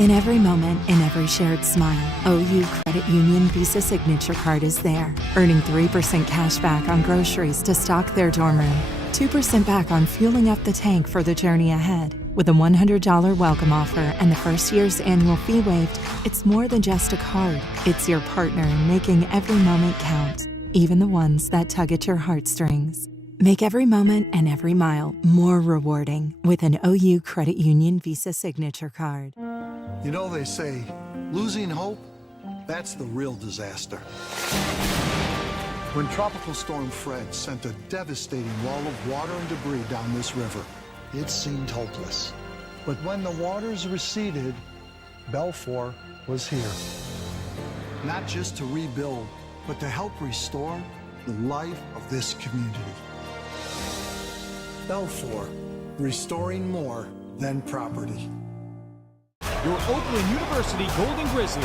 In every moment, in every shared smile, OU Credit Union Visa Signature Card is there, earning 3% cash back on groceries to stock their dorm room, 2% back on fueling up the tank for the journey ahead. With a $100 welcome offer and the first year's annual fee waived, it's more than just a card. It's your partner in making every moment count, even the ones that tug at your heartstrings. Make every moment and every mile more rewarding with an OU Credit Union Visa Signature Card. You know, they say, losing hope, that's the real disaster. When Tropical Storm Fred sent a devastating wall of water and debris down this river, it seemed hopeless. But when the waters receded, Balfour was here. Not just to rebuild, but to help restore the life of this community. Balfour, restoring more than property. Your Oakland University Golden Grizzlies.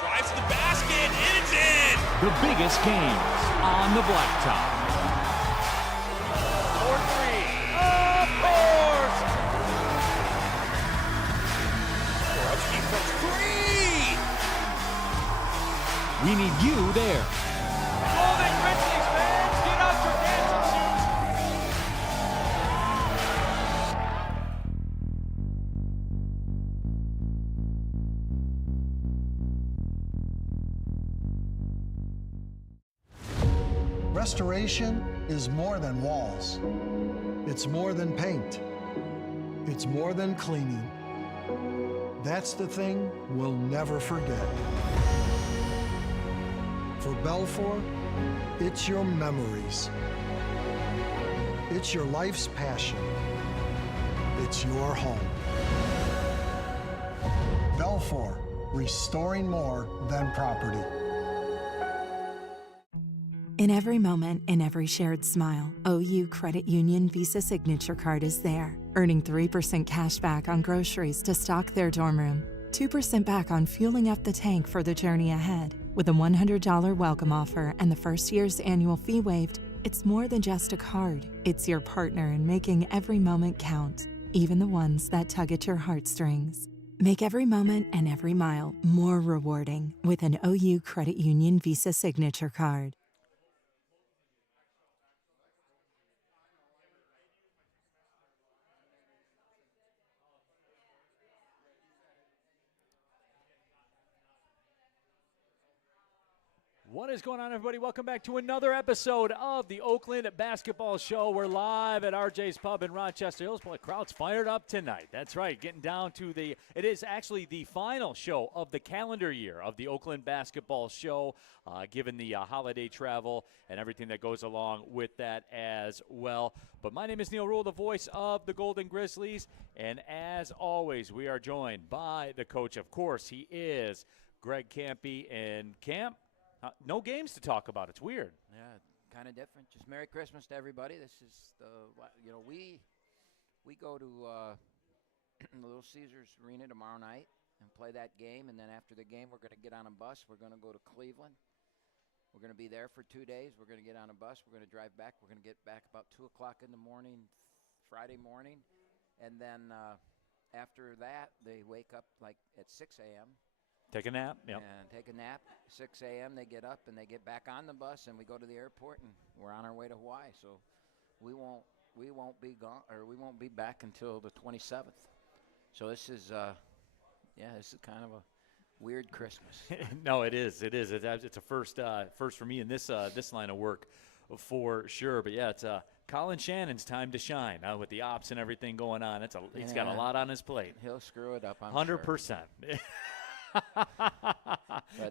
Drives to the basket, and it's in! The biggest games on the blacktop. 4-3. Of course! Borowski from three! We need you there. Golden Grizzlies fans, get out your dancing shoes! Restoration is more than walls. It's more than paint. It's more than cleaning. That's the thing we'll never forget. For Balfour, it's your memories. It's your life's passion. It's your home. Balfour, restoring more than property. In every moment, in every shared smile, OU Credit Union Visa Signature Card is there, earning 3% cash back on groceries to stock their dorm room, 2% back on fueling up the tank for the journey ahead. With a $100 welcome offer and the first year's annual fee waived, it's more than just a card. It's your partner in making every moment count, even the ones that tug at your heartstrings. Make every moment and every mile more rewarding with an OU Credit Union Visa Signature Card. What is going on, everybody? Welcome back to another episode of the Oakland Basketball Show. We're live at RJ's Pub in Rochester Hills. Boy, crowd's fired up tonight. That's right, getting down to it is actually the final show of the calendar year of the Oakland Basketball Show, given the holiday travel and everything that goes along with that as well. But my name is Neil Rule, the voice of the Golden Grizzlies, and as always, we are joined by the coach. Of course, he is Greg Kampe. And Camp, no games to talk about. It's weird. Yeah, kind of different. Just Merry Christmas to everybody. This is we go to Little Caesars Arena tomorrow night and play that game, and then after the game, we're going to get on a bus. We're going to go to Cleveland. We're going to be there for 2 days. We're going to get on a bus. We're going to drive back. We're going to get back about 2 o'clock in the morning, Friday morning, and then after that, they wake up like at 6 a.m. Take a nap. Yep. And take a nap. 6 a.m. they get up and they get back on the bus and we go to the airport and we're on our way to Hawaii. So we won't be gone, or we won't be back until the 27th. So this is this is kind of a weird Christmas. No, it is. It's a first for me in this line of work for sure. But yeah, it's Colin Shannon's time to shine with the ops and everything going on. He's got a lot on his plate. He'll screw it up. I'm 100%.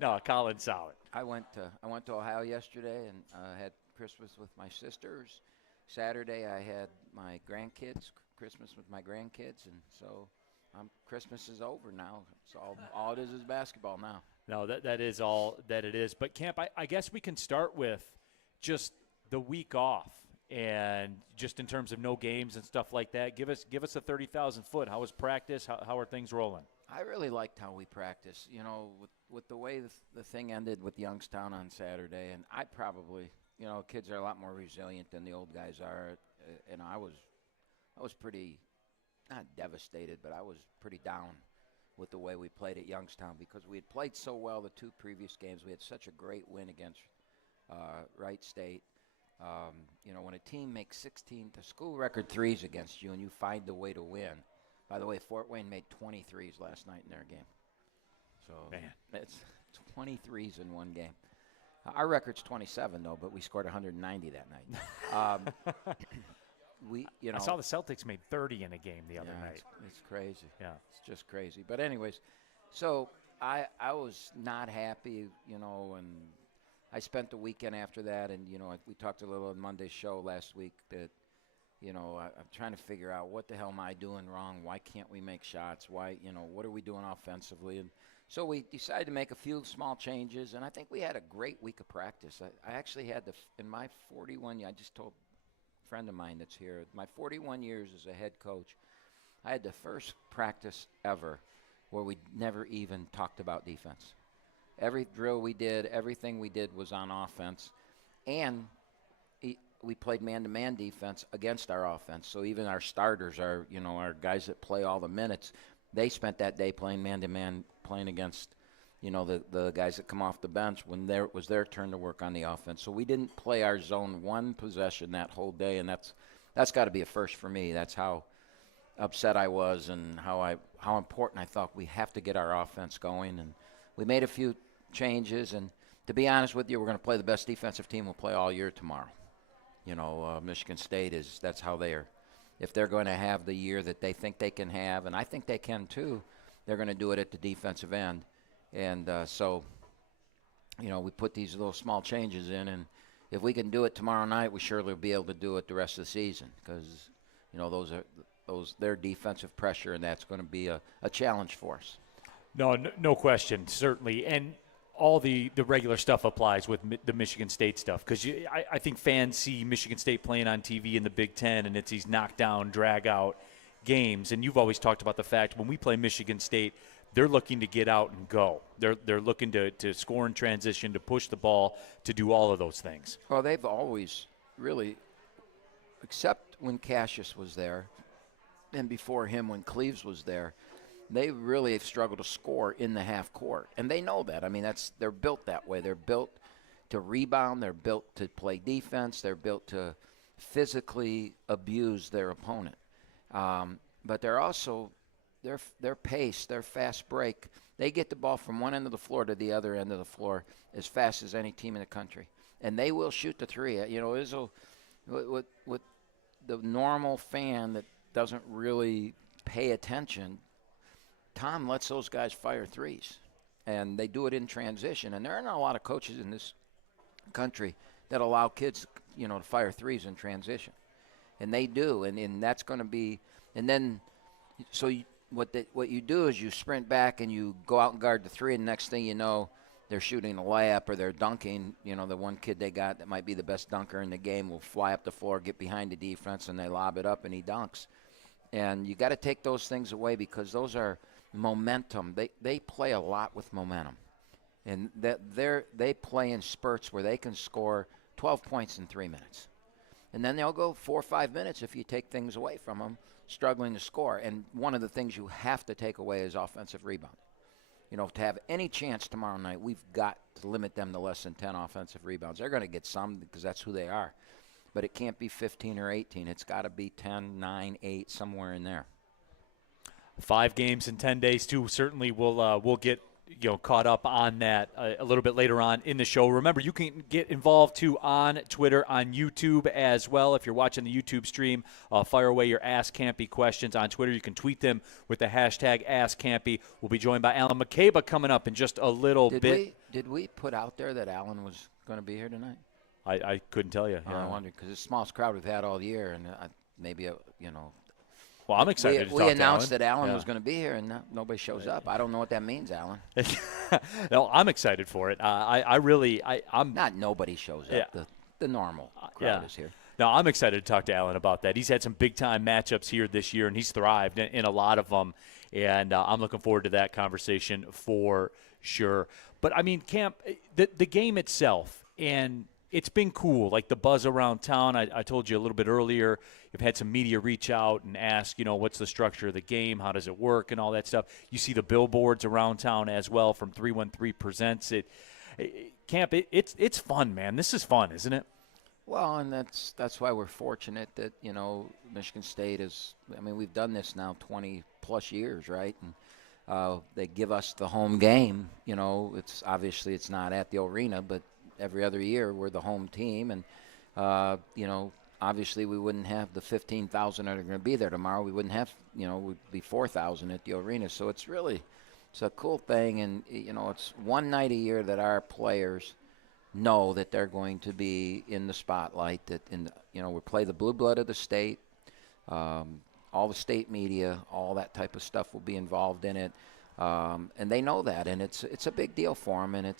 No, Colin's solid. I went to Ohio yesterday and had Christmas with my sisters. Saturday I had my grandkids, Christmas with my grandkids, and so Christmas is over now. So all it is basketball now. No, that is all that it is. But Camp, I guess we can start with just the week off, and just in terms of no games and stuff like that. Give us a 30,000 foot. How was practice? How are things rolling? I really liked how we practiced. You know, with the way the thing ended with Youngstown on Saturday, and I probably, kids are a lot more resilient than the old guys are. And I was pretty not devastated, but I was pretty down with the way we played at Youngstown because we had played so well the 2 previous games. We had such a great win against Wright State. When a team makes 16 to school record threes against you and you find the way to win. By the way, Fort Wayne made 23s last night in their game. So it's 23s in one game. Our record's 27 though, but we scored 190 that night. I saw the Celtics made 30 in a game the other night. It's crazy. Yeah, it's just crazy. But anyways, so I was not happy, and I spent the weekend after that, and we talked a little on Monday's show last week that I'm trying to figure out what the hell am I doing wrong? Why can't we make shots? Why what are we doing offensively? And so we decided to make a few small changes, and I think we had a great week of practice. I actually had in my 41 years, I just told a friend of mine that's here, my 41 years as a head coach, I had the first practice ever where we never even talked about defense. Every drill we did, everything we did was on offense, and we played man-to-man defense against our offense. So even our starters, our guys that play all the minutes, they spent that day playing man-to-man, playing against, the guys that come off the bench when it was their turn to work on the offense. So we didn't play our zone one possession that whole day, and that's got to be a first for me. That's how upset I was and how important I thought we have to get our offense going. And we made a few changes, and to be honest with you, we're going to play the best defensive team we'll play all year tomorrow. Michigan State that's how they are. If they're going to have the year that they think they can have, and I think they can too, they're going to do it at the defensive end. And so we put these little small changes in, and if we can do it tomorrow night, we surely will be able to do it the rest of the season because, their defensive pressure, and that's going to be a challenge for us. No question, certainly. And all the regular stuff applies with the Michigan State stuff because I think fans see Michigan State playing on TV in the Big Ten, and it's these knockdown, drag-out games. And you've always talked about the fact when we play Michigan State, they're looking to get out and go. They're looking to score in transition, to push the ball, to do all of those things. Well, they've always really, except when Cassius was there, and before him when Cleves was there, they really have struggled to score in the half court, and they know that. I mean, they're built that way. They're built to rebound. They're built to play defense. They're built to physically abuse their opponent. But they're also their pace, their fast break. They get the ball from one end of the floor to the other end of the floor as fast as any team in the country, and they will shoot the three. With the normal fan that doesn't really pay attention, Tom lets those guys fire threes, and they do it in transition. And there are not a lot of coaches in this country that allow kids, to fire threes in transition, and they do. And that's going to be. And then, so what you do is you sprint back and you go out and guard the three, and the next thing you know, they're shooting a layup or they're dunking. The one kid they got that might be the best dunker in the game will fly up the floor, get behind the defense, and they lob it up, and he dunks. And you got to take those things away because those are momentum. They play a lot with momentum, and they play in spurts where they can score 12 points in 3 minutes, and then they'll go 4 or 5 minutes if you take things away from them, struggling to score. And one of the things you have to take away is offensive rebound. To have any chance tomorrow night, we've got to limit them to less than 10 offensive rebounds. They're going to get some because that's who they are, but it can't be 15 or 18. It's got to be 10, 9, 8, somewhere in there. 5 games in 10 days, too. Certainly we'll get caught up on that a little bit later on in the show. Remember, you can get involved, too, on Twitter, on YouTube as well. If you're watching the YouTube stream, fire away your Ask Kampe questions on Twitter. You can tweet them with the hashtag AskKampe. We'll be joined by Alan Mukeba coming up in just a little bit. Did we put out there that Alan was going to be here tonight? I couldn't tell you. I wondered because it's the smallest crowd we've had all year, and maybe. Well, I'm excited to talk to We Alan. announced that Alan was going to be here, and nobody shows up. I don't know what that means, Alan. No, I'm excited for it. I'm not nobody shows up. Yeah. The normal crowd is here. No, I'm excited to talk to Alan about that. He's had some big-time matchups here this year, and he's thrived in a lot of them, and I'm looking forward to that conversation for sure. But, I mean, Camp, the game itself, and it's been cool, like the buzz around town. I told you a little bit earlier, you've had some media reach out and ask, what's the structure of the game, how does it work, and all that stuff. You see the billboards around town as well from 313 Presents It. Camp, it's fun, man. This is fun, isn't it? Well, and that's why we're fortunate that, Michigan State is, we've done this now 20 plus years, right? And they give us the home game. It's obviously it's not at the arena, but every other year we're the home team. And, obviously we wouldn't have the 15,000 that are going to be there tomorrow. We wouldn't have, we'd be 4,000 at the arena. So it's a cool thing. And, it's one night a year that our players know that they're going to be in the spotlight, that we play the blue blood of the state, all the state media, all that type of stuff will be involved in it, and they know that, and it's a big deal for them, and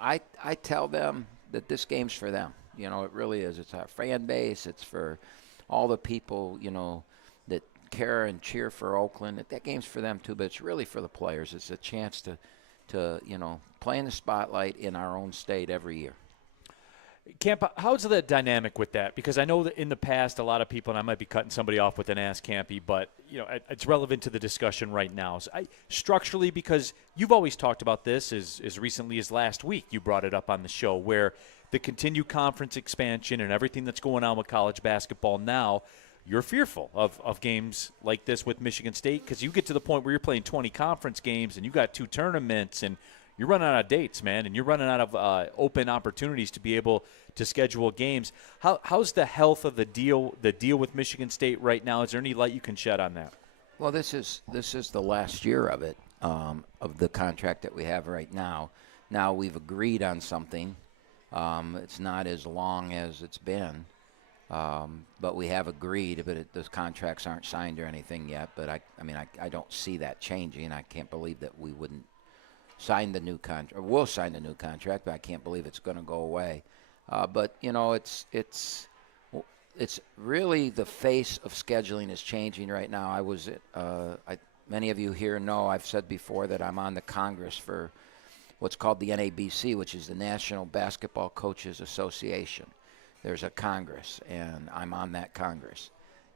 I tell them that this game's for them. It really is. It's our fan base. It's for all the people that care and cheer for Oakland. That game's for them too, but it's really for the players. It's a chance to play in the spotlight in our own state every year. Camp, how's the dynamic with that? Because I know that in the past, a lot of people, and I might be cutting somebody off with an ask, Campy, but it's relevant to the discussion right now. So structurally, because you've always talked about this as recently as last week, you brought it up on the show, where the continued conference expansion and everything that's going on with college basketball now, you're fearful of games like this with Michigan State, because you get to the point where you're playing 20 conference games and you got 2 tournaments and you're running out of dates, man, and you're running out of open opportunities to be able to schedule games. How's the health of the deal with Michigan State right now? Is there any light you can shed on that? Well, this is the last year of it, of the contract that we have right now. Now we've agreed on something. It's not as long as it's been. But we have agreed, but those contracts aren't signed or anything yet. But I don't see that changing. I can't believe that we wouldn't sign the new contract, or we'll sign the new contract, but I can't believe it's going to go away. But it's really the face of scheduling is changing right now. Many of you here know I've said before that I'm on the Congress for what's called the NABC, which is the National Basketball Coaches Association. There's a Congress, and I'm on that Congress.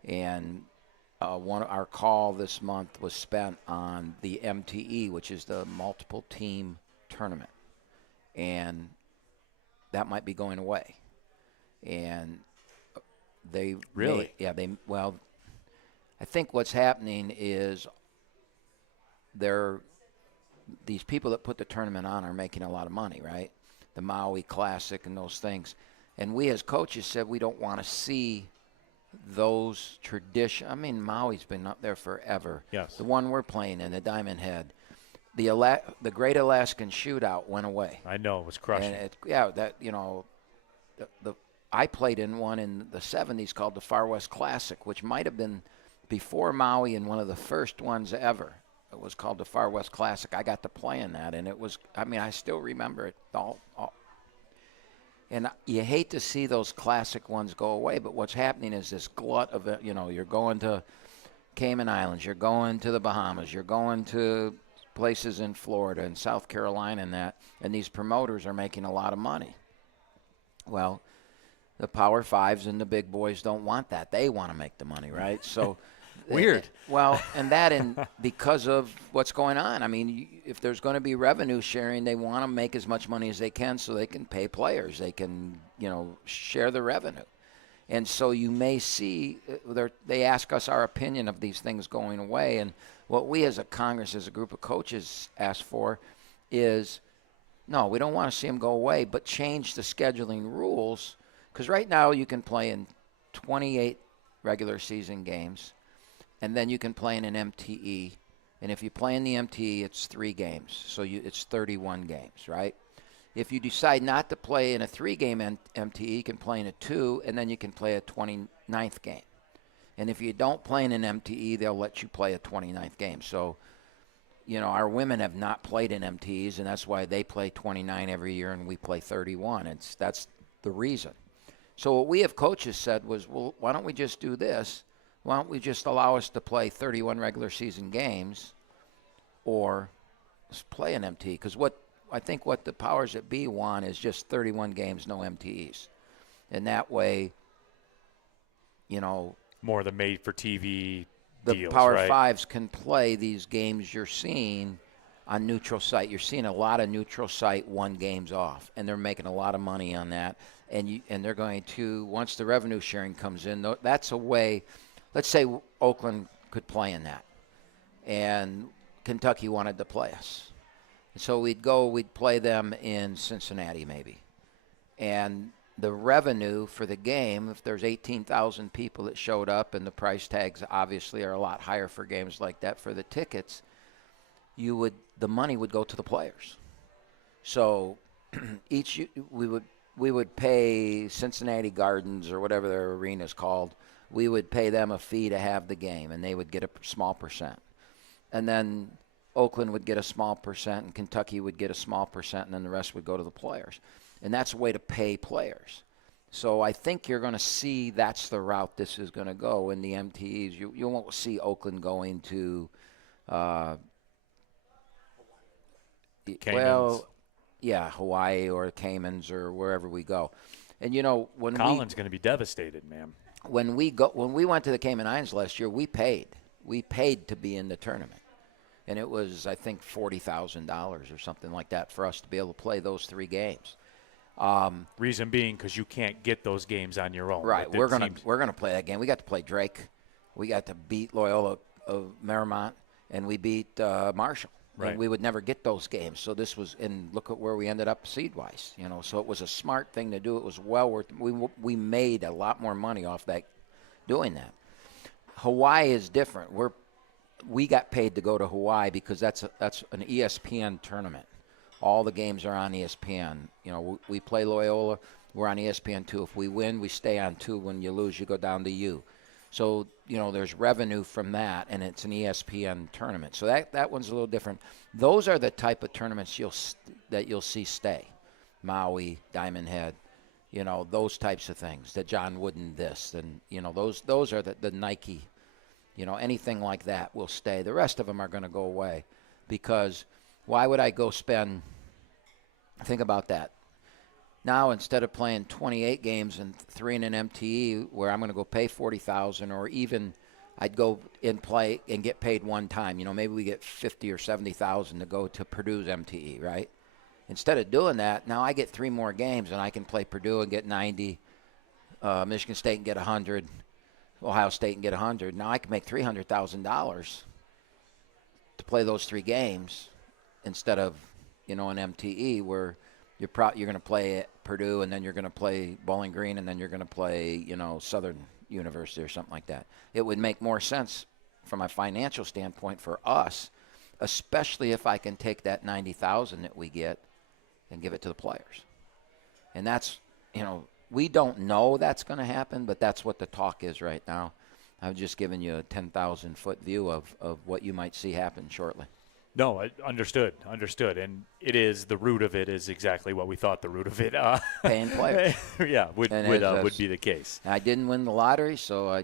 And our call this month was spent on the MTE, which is the multiple team tournament. And that might be going away. And they really, I think what's happening is these people that put the tournament on are making a lot of money, right? The Maui Classic and those things. And we as coaches said we don't want to see those traditions. Maui's been up there forever. Yes. The one we're playing in, the Diamond Head. The Great Alaskan Shootout went away. I know, it was crushing. And I played in one in the 70s called the Far West Classic, which might have been before Maui and one of the first ones ever. It was called the Far West Classic. I got to play in that, and it was, I still remember it all. And you hate to see those classic ones go away, but what's happening is this glut of it. You're going to Cayman Islands, you're going to the Bahamas, you're going to places in Florida and South Carolina and these promoters are making a lot of money. Well, the Power Fives and the big boys don't want that. They want to make the money, right? So weird. And because of what's going on. If there's going to be revenue sharing, they want to make as much money as they can so they can pay players. They can, share the revenue. And so you may see they ask us our opinion of these things going away. And what we as a Congress, as a group of coaches, ask for is, no, we don't want to see them go away, but change the scheduling rules. Because right now you can play in 28 regular season games, and then you can play in an MTE. And if you play in the MTE, it's 3 games. So it's 31 games, right? If you decide not to play in a 3-game MTE, you can play in a 2, and then you can play a 29th game. And if you don't play in an MTE, they'll let you play a 29th game. So, our women have not played in MTEs, and that's why they play 29 every year and we play 31. That's the reason. So what we have coaches said was, well, why don't we just do this? Why don't we just allow us to play 31 regular season games or play an MTE? Because I think what the powers that be want is just 31 games, no MTEs. And that way, more the made-for-TV the deals, Power right? Fives can play these games you're seeing on neutral site. You're seeing a lot of neutral site one games off, and they're making a lot of money on that. And they're going to, once the revenue sharing comes in, that's a way. Let's say Oakland could play in that, and Kentucky wanted to play us. So we'd play them in Cincinnati maybe. And the revenue for the game, if there's 18,000 people that showed up, and the price tags obviously are a lot higher for games like that for the tickets, the money would go to the players. So we would pay Cincinnati Gardens or whatever their arena is called. We would pay them a fee to have the game, and they would get a small percent. And then Oakland would get a small percent, and Kentucky would get a small percent, and then the rest would go to the players. And that's a way to pay players. So I think you're going to see that's the route this is going to go in the MTEs. You won't see Oakland going to Hawaii or Caymans or wherever we go. And when Colin's going to be devastated, man. When we went to the Cayman Islands last year, we paid to be in the tournament. And it was, I think, $40,000 or something like that for us to be able to play those 3 games. Reason being because you can't get those games on your own. Right. We're gonna play that game. We got to play Drake. We got to beat Loyola of Marymount, and we beat Marshall. Right. And we would never get those games. So this was, and look at where we ended up seed-wise. So it was a smart thing to do. It was well worth. We made a lot more money off that, doing that. Hawaii is different. We got paid to go to Hawaii because that's an ESPN tournament. All the games are on ESPN. We play Loyola. We're on ESPN 2. If we win, we stay on 2. When you lose, you go down to U. So, there's revenue from that, and it's an ESPN tournament. So that one's a little different. Those are the type of tournaments that you'll see stay. Maui, Diamond Head, those types of things. The John Wooden this. And, those are the Nike. Anything like that will stay. The rest of them are going to go away because why would I go spend – think about that. Now, instead of playing 28 games and 3 in an MTE where I'm going to go pay $40,000, or even I'd go and play and get paid one time. Maybe we get $50,000 or $70,000 to go to Purdue's MTE, right? Instead of doing that, now I get 3 more games and I can play Purdue and get 90, Michigan State and get 100, Ohio State and get 100. Now I can make $300,000 to play those 3 games instead of, an MTE where you're going to play at Purdue, and then you're going to play Bowling Green, and then you're going to play, Southern University or something like that. It would make more sense from a financial standpoint for us, especially if I can take that $90,000 that we get and give it to the players. And that's, we don't know that's going to happen, but that's what the talk is right now. I've just given you a 10,000-foot view of what you might see happen shortly. No, understood. And it is, the root of it is exactly what we thought the root of it. Paying players. Yeah, would be the case. I didn't win the lottery, so I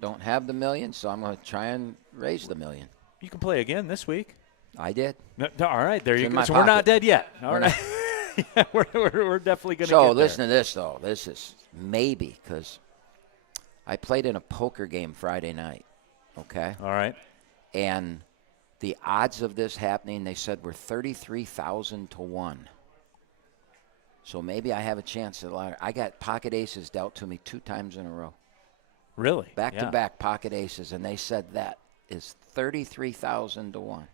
don't have the $1 million, so I'm going to try and raise the $1 million. You can play again this week. I did. No, all right, there you go. So pocket. we're not dead yet. All right. Yeah, we're definitely going to get there. So listen to this, though. This is maybe because I played in a poker game Friday night, okay? All right. And the odds of this happening, they said, were 33,000 to 1. So maybe I have a chance at the lottery. I got pocket aces dealt to me 2 times in a row. Really? Back-to-back pocket aces, and they said that is 33,000 to 1.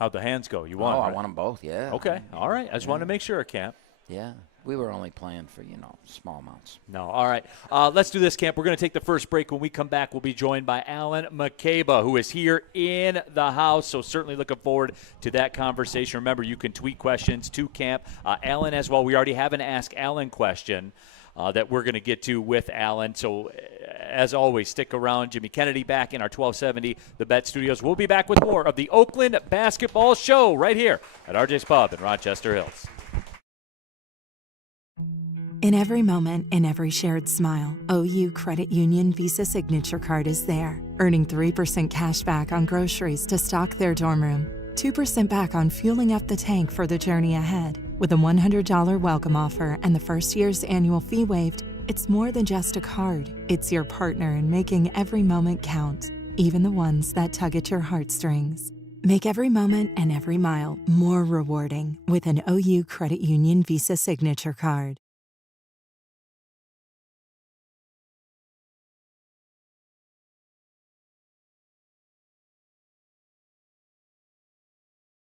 How'd the hands go? You won? Oh, right? I won them both, yeah. Okay, all right. I just wanted to make sure, Camp. Yeah. We were only playing for, small amounts. No, all right. Let's do this, Camp. We're going to take the first break. When we come back, we'll be joined by Alan Mukeba, who is here in the house. So certainly looking forward to that conversation. Remember, you can tweet questions to Camp. Alan as well. We already have an Ask Alan question that we're going to get to with Alan. So as always, stick around. Jimmy Kennedy back in our 1270 The Bet Studios. We'll be back with more of the Oakland Basketball Show right here at RJ's Pub in Rochester Hills. In every moment, in every shared smile, OU Credit Union Visa Signature Card is there, earning 3% cash back on groceries to stock their dorm room, 2% back on fueling up the tank for the journey ahead. With a $100 welcome offer and the first year's annual fee waived, It's more than just a card. It's your partner in making every moment count, even the ones that tug at your heartstrings. Make every moment and every mile more rewarding with an OU Credit Union Visa Signature Card.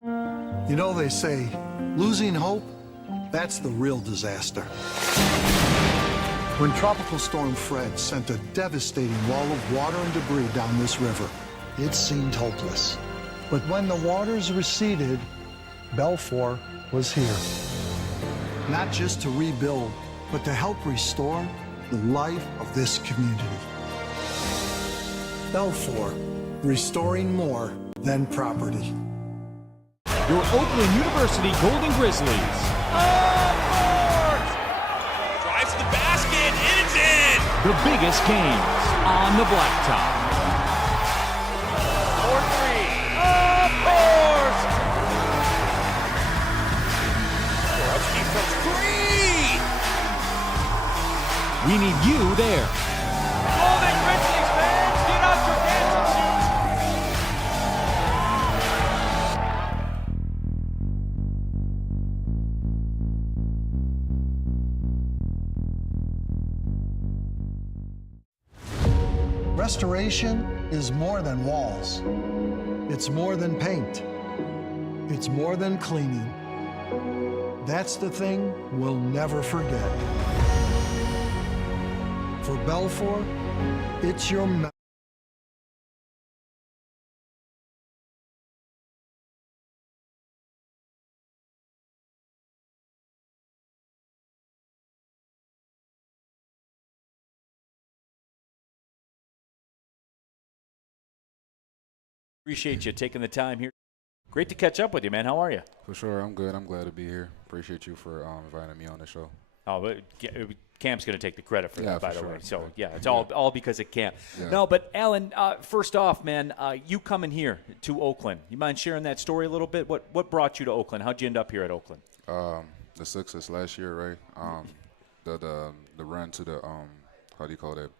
You know, they say, losing hope, that's the real disaster. When Tropical Storm Fred sent a devastating wall of water and debris down this river, it seemed hopeless. But when the waters receded, Belfour was here. Not just to rebuild, but to help restore the life of this community. Belfour, restoring more than property. Your Oakland University Golden Grizzlies. Drives to the basket, and it's in! The biggest games on the blacktop. 4-3. Of course! Borowski from three! We need you there. Golden Grizzlies fans, get out your dancing shoes. Restoration is more than walls. It's more than paint. It's more than cleaning. That's the thing we'll never forget. For Belfour, it's your Appreciate you taking the time here. Great to catch up with you, man. How are you? For sure, I'm good. I'm glad to be here. Appreciate you for inviting me on the show. Oh, but Cam's going to take the credit for Yeah, that, by for the sure. way. So, yeah, it's all because of Cam. Yeah. No, but, Alan, first off, man, you coming here to Oakland. You mind sharing that story a little bit? What brought you to Oakland? How'd you end up here at Oakland? The success last year, right? The run to the how do you call that?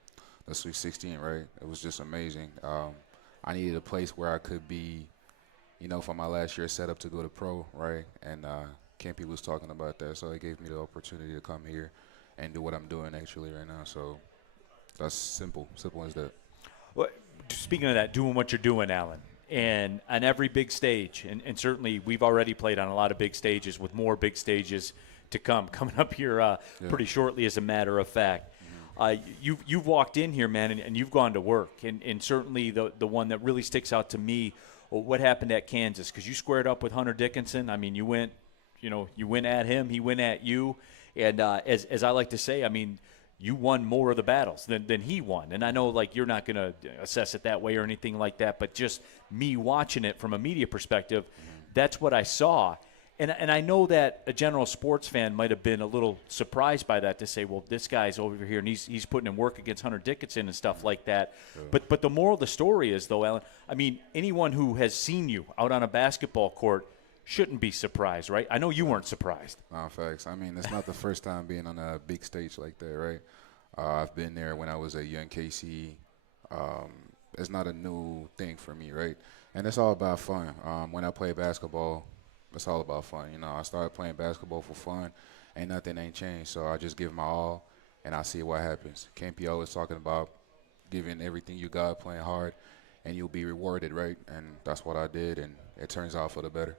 The Sweet 16, right? It was just amazing. I needed a place where I could be, for my last year set up to go to pro, right? And Kampe was talking about that, so it gave me the opportunity to come here and do what I'm doing actually right now. So that's simple as that. Well, speaking of that, doing what you're doing, Alan, and on every big stage, and certainly we've already played on a lot of big stages with more big stages to come, coming up here pretty shortly, as a matter of fact. You've walked in here, man, and you've gone to work, and certainly the one that really sticks out to me, what happened at Kansas, because you squared up with Hunter Dickinson. I mean, you went at him, he went at you, and as I like to say, I mean, you won more of the battles than he won. And I know, like, you're not going to assess it that way or anything like that, but just me watching it from a media perspective, that's what I saw. And I know that a general sports fan might have been a little surprised by that, to say, well, this guy's over here and he's putting in work against Hunter Dickinson and stuff like that. Yeah. But the moral of the story is, though, Alan, I mean, anyone who has seen you out on a basketball court shouldn't be surprised, right? I know you weren't surprised. No, facts. I mean, it's not the first time being on a big stage like that, right? I've been there when I was at UNKC. It's not a new thing for me, right? And it's all about fun. When I play basketball, it's all about fun. I started playing basketball for fun, and nothing ain't changed. So I just give my all, and I see what happens. Kampe always talking about giving everything you got, playing hard, and you'll be rewarded, right? And that's what I did, and it turns out for the better.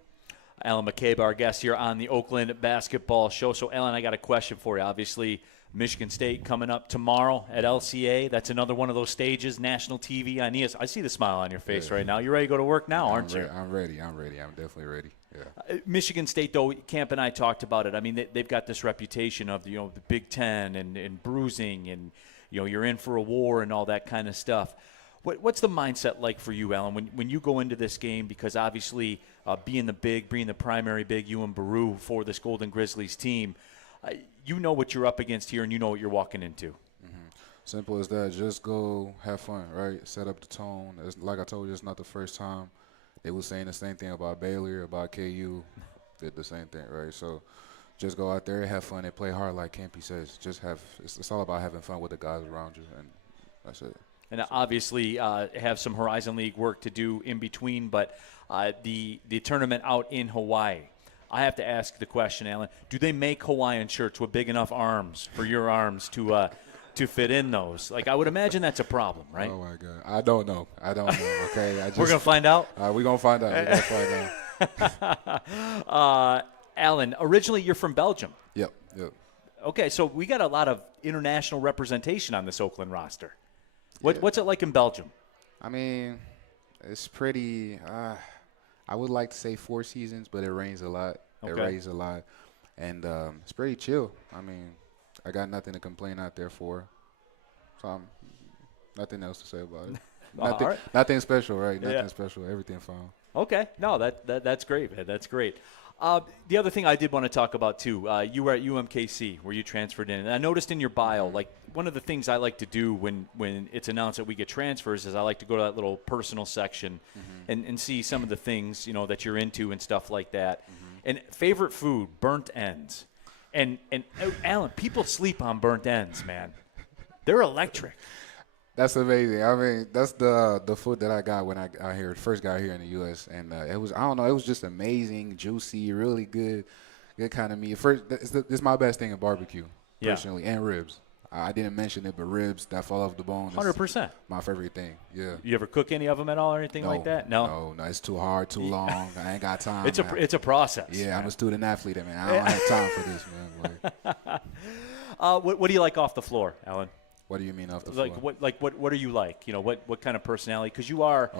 Alan Mukeba, our guest here on the Oakland Basketball Show. So, Alan, I got a question for you. Obviously, Michigan State coming up tomorrow at LCA. That's another one of those stages, national TV on ES. I see the smile on your face right now. You're ready to go to work now, aren't you? I'm ready. I'm definitely ready. Yeah. Michigan State, though, Camp and I talked about it. I mean, they've got this reputation of, the Big Ten and bruising and, you're in for a war and all that kind of stuff. What's the mindset like for you, Alan, when you go into this game? Because obviously being the primary big, you and Baru for this Golden Grizzlies team, you know what you're up against here and you know what you're walking into. Mm-hmm. Simple as that. Just go have fun, right? Set up the tone. Like I told you, it's not the first time. They were saying the same thing about Baylor, about KU. Did the same thing, right? So just go out there, have fun, and play hard, like Kampe says. It's all about having fun with the guys around you, and that's it. And obviously have some Horizon League work to do in between, but the tournament out in Hawaii, I have to ask the question, Alan, do they make Hawaiian shirts with big enough arms for your arms to fit in those? Like, I would imagine that's a problem, right? Oh, my God. I don't know. Okay? We're going to find out? We're going to find out. Alan, originally you're from Belgium. Yep. Okay, so we got a lot of international representation on this Oakland roster. What's it like in Belgium? I mean, it's pretty I would like to say 4 seasons, but it rains a lot. Okay. It rains a lot. And it's pretty chill. I mean, I got nothing to complain out there for. So nothing else to say about it. Nothing special, right? Nothing special. Everything fine. Okay. No, that's great, man. That's great. The other thing I did want to talk about, too, you were at UMKC where you transferred in. And I noticed in your bio, like, one of the things I like to do when it's announced that we get transfers is I like to go to that little personal section and see some of the things, that you're into and stuff like that. And favorite food, burnt ends. And Alan, people sleep on burnt ends, man. They're electric. That's amazing. I mean, that's the food that I got when I first got here in the U.S. And it was, I don't know, it was just amazing, juicy, really good kind of meat. First, it's my best thing in barbecue, personally, and ribs. I didn't mention it, but ribs that fall off the bone. 100%. My favorite thing. Yeah. You ever cook any of them at all or anything like that? No, it's too hard, too long. I ain't got time. It's a process. Yeah, man. I'm a student athlete, man. I don't have time for this, man. What do you like off the floor, Alan? What do you mean off the floor? What are you like? What kind of personality? Because you are,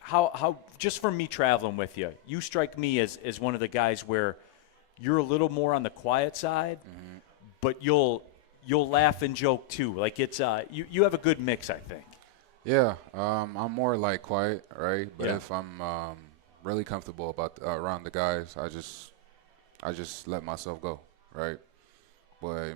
how just from me traveling with you, you strike me as one of the guys where you're a little more on the quiet side, but you'll laugh and joke too. Like it's you have a good mix, I think. Yeah, I'm more like quiet, right? But if I'm really comfortable around the guys, I just let myself go, right? But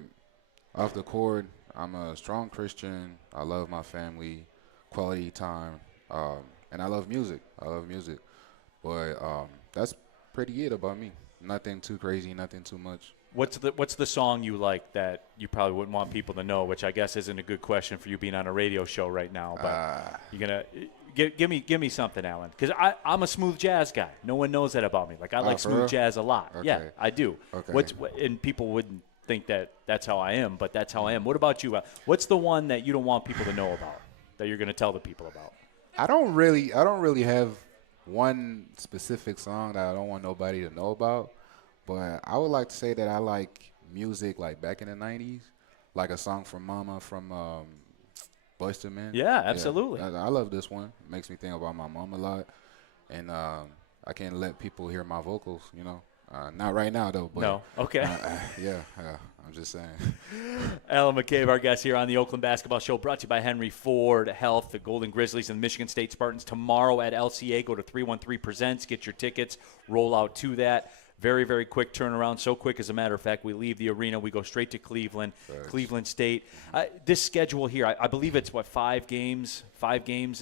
off the court, I'm a strong Christian. I love my family, quality time, and I love music. But that's pretty it about me. Nothing too crazy, nothing too much. What's the song you like that you probably wouldn't want people to know? Which I guess isn't a good question for you being on a radio show right now. But you're gonna give me something, Alan, because I'm a smooth jazz guy. No one knows that about me. Like I like smooth jazz a lot. Okay. Yeah, I do. Okay. And people wouldn't think that's how I am, but that's how I am. What about you? What's the one that you don't want people to know about that you're going to tell the people about? I don't really have one specific song that I don't want nobody to know about, but I would like to say that I like music like back in the 90s, like a song from Mama from Boyz II Men. Yeah, absolutely. I love this one. It makes me think about my mom a lot, and I can't let people hear my vocals, Not right now, though. But, no. Okay. I'm just saying. Alan Mukeba, our guest here on the Oakland Basketball Show, brought to you by Henry Ford Health, the Golden Grizzlies, and the Michigan State Spartans tomorrow at LCA. Go to 313 Presents, get your tickets, roll out to that. Very, very quick turnaround. So quick, as a matter of fact, we leave the arena, we go straight to Cleveland, Cleveland State. This schedule here, I believe it's, 5 games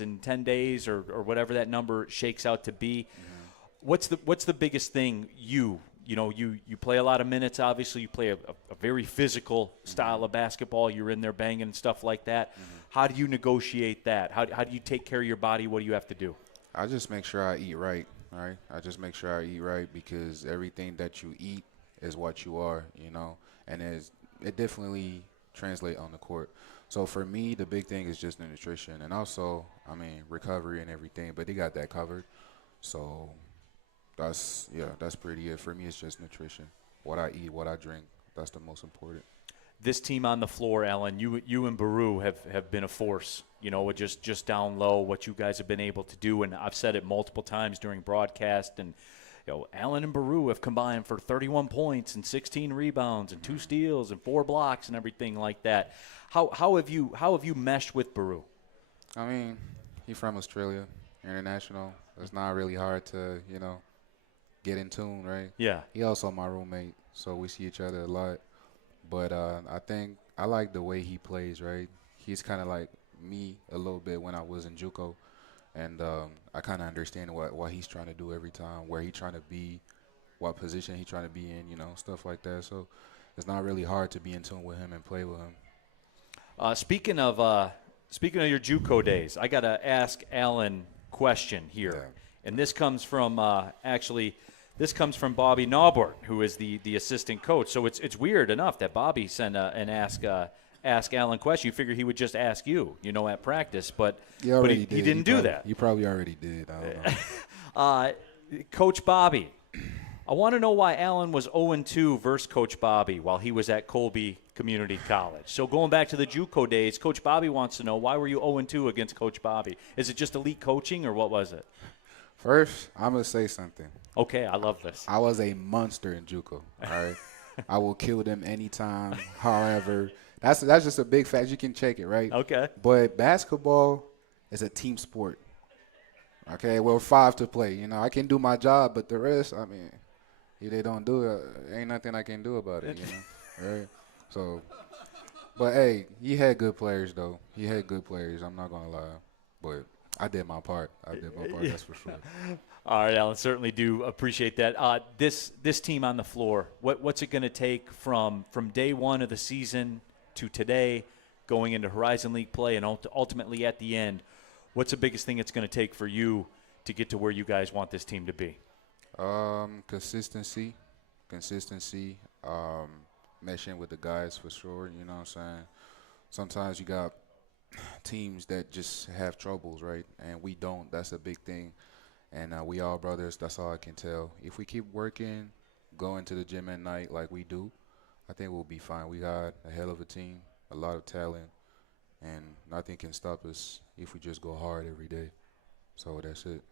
in 10 days or whatever that number shakes out to be. Mm-hmm. What's the biggest thing you play a lot of minutes, obviously. You play a very physical style of basketball. You're in there banging and stuff like that. Mm-hmm. How do you negotiate that? How do you take care of your body? What do you have to do? I just make sure I eat right, all right? I just make sure I eat right because everything that you eat is what you are, and it definitely translates on the court. So for me, the big thing is just the nutrition and also, recovery and everything, but they got that covered. So that's pretty it. For me, it's just nutrition. What I eat, what I drink, that's the most important. This team on the floor, Alan, you and Baru have been a force, with just down low, what you guys have been able to do. And I've said it multiple times during broadcast. And, Alan and Baru have combined for 31 points and 16 rebounds and 2 steals and 4 blocks and everything like that. How have you meshed with Baru? He's from Australia, international. It's not really hard to, get in tune, right? Yeah. He also my roommate, so we see each other a lot. But I think I like the way he plays, right? He's kind of like me a little bit when I was in JUCO, and I kind of understand what he's trying to do every time, where he's trying to be, what position he trying to be in, stuff like that. So it's not really hard to be in tune with him and play with him. Speaking of your JUCO days, I got to ask Alan question here. Yeah. And this comes from this comes from Bobby Naubert, who is the assistant coach. So it's weird enough that Bobby sent an ask Alan question. You figure he would just ask you, at practice, but he didn't do that. You probably already did. I don't know. Coach Bobby, I want to know why Alan was 0-2 versus Coach Bobby while he was at Colby Community College. So going back to the JUCO days, Coach Bobby wants to know, why were you 0-2 against Coach Bobby? Is it just elite coaching, or what was it? First, I'm going to say something. Okay, I love this. I was a monster in JUCO, all right? I will kill them anytime, however. That's just a big fact. You can check it, right? Okay. But basketball is a team sport. Okay, well, 5 to play. I can do my job, but the rest, if they don't do it, ain't nothing I can do about it, right? So, but, hey, he had good players, though. He had good players. I'm not going to lie. But I did my part. That's for sure. All right, Alan, certainly do appreciate that. This team on the floor, what's it going to take from day one of the season to today, going into Horizon League play, and ultimately at the end, what's the biggest thing it's going to take for you to get to where you guys want this team to be? Consistency, meshing with the guys for sure, you know what I'm saying? Sometimes you got teams that just have troubles, right? And we don't. That's a big thing. And we all brothers, that's all I can tell. If we keep working, going to the gym at night like we do, I think we'll be fine. We got a hell of a team, a lot of talent, and nothing can stop us if we just go hard every day. So that's it.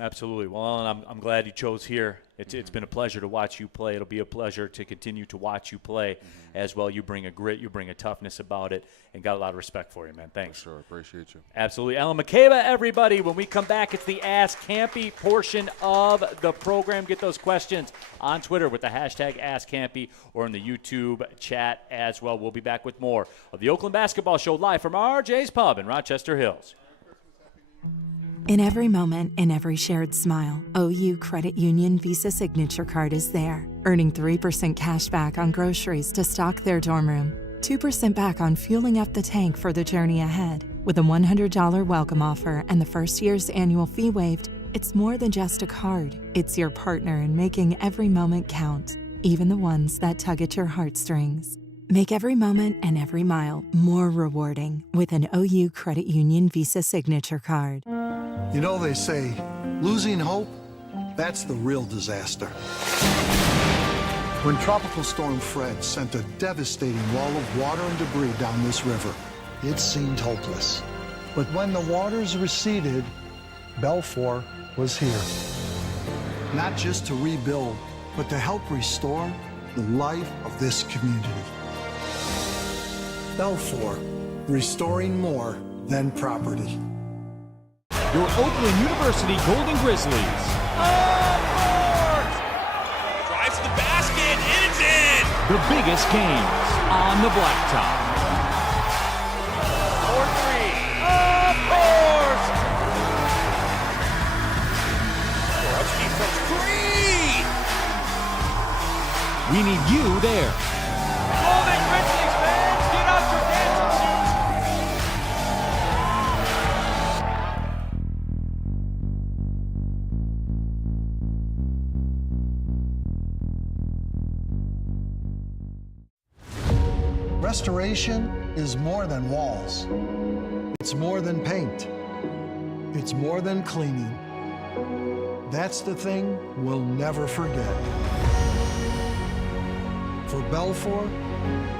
Absolutely. Well, Alan, I'm glad you chose here. It's been a pleasure to watch you play. It'll be a pleasure to continue to watch you play as well. You bring a grit, you bring a toughness about it, and got a lot of respect for you, man. Thanks. For sure. Appreciate you. Absolutely. Alan Mukeba, everybody. When we come back, it's the Ask Kampe portion of the program. Get those questions on Twitter with the hashtag AskKampe or in the YouTube chat as well. We'll be back with more of the Oakland Basketball Show live from RJ's Pub in Rochester Hills. In every moment, in every shared smile, OU Credit Union Visa Signature Card is there, earning 3% cash back on groceries to stock their dorm room, 2% back on fueling up the tank for the journey ahead. With a $100 welcome offer and the first year's annual fee waived, it's more than just a card. It's your partner in making every moment count, even the ones that tug at your heartstrings. Make every moment and every mile more rewarding with an OU Credit Union Visa Signature Card. They say losing hope, that's the real disaster. When Tropical Storm Fred sent a devastating wall of water and debris down this river, it seemed hopeless. But when the waters receded, Belfour was here. Not just to rebuild, but to help restore the life of this community. Belfour, restoring more than property. Your Oakland University Golden Grizzlies. Drives to the basket, and it's in! The biggest games on the blacktop. 4-3. Of course! Borowski from 3! We need you there. Golden Grizzlies fans, get out your dancing shoes! Restoration is more than walls. It's more than paint. It's more than cleaning. That's the thing we'll never forget. For Belfour,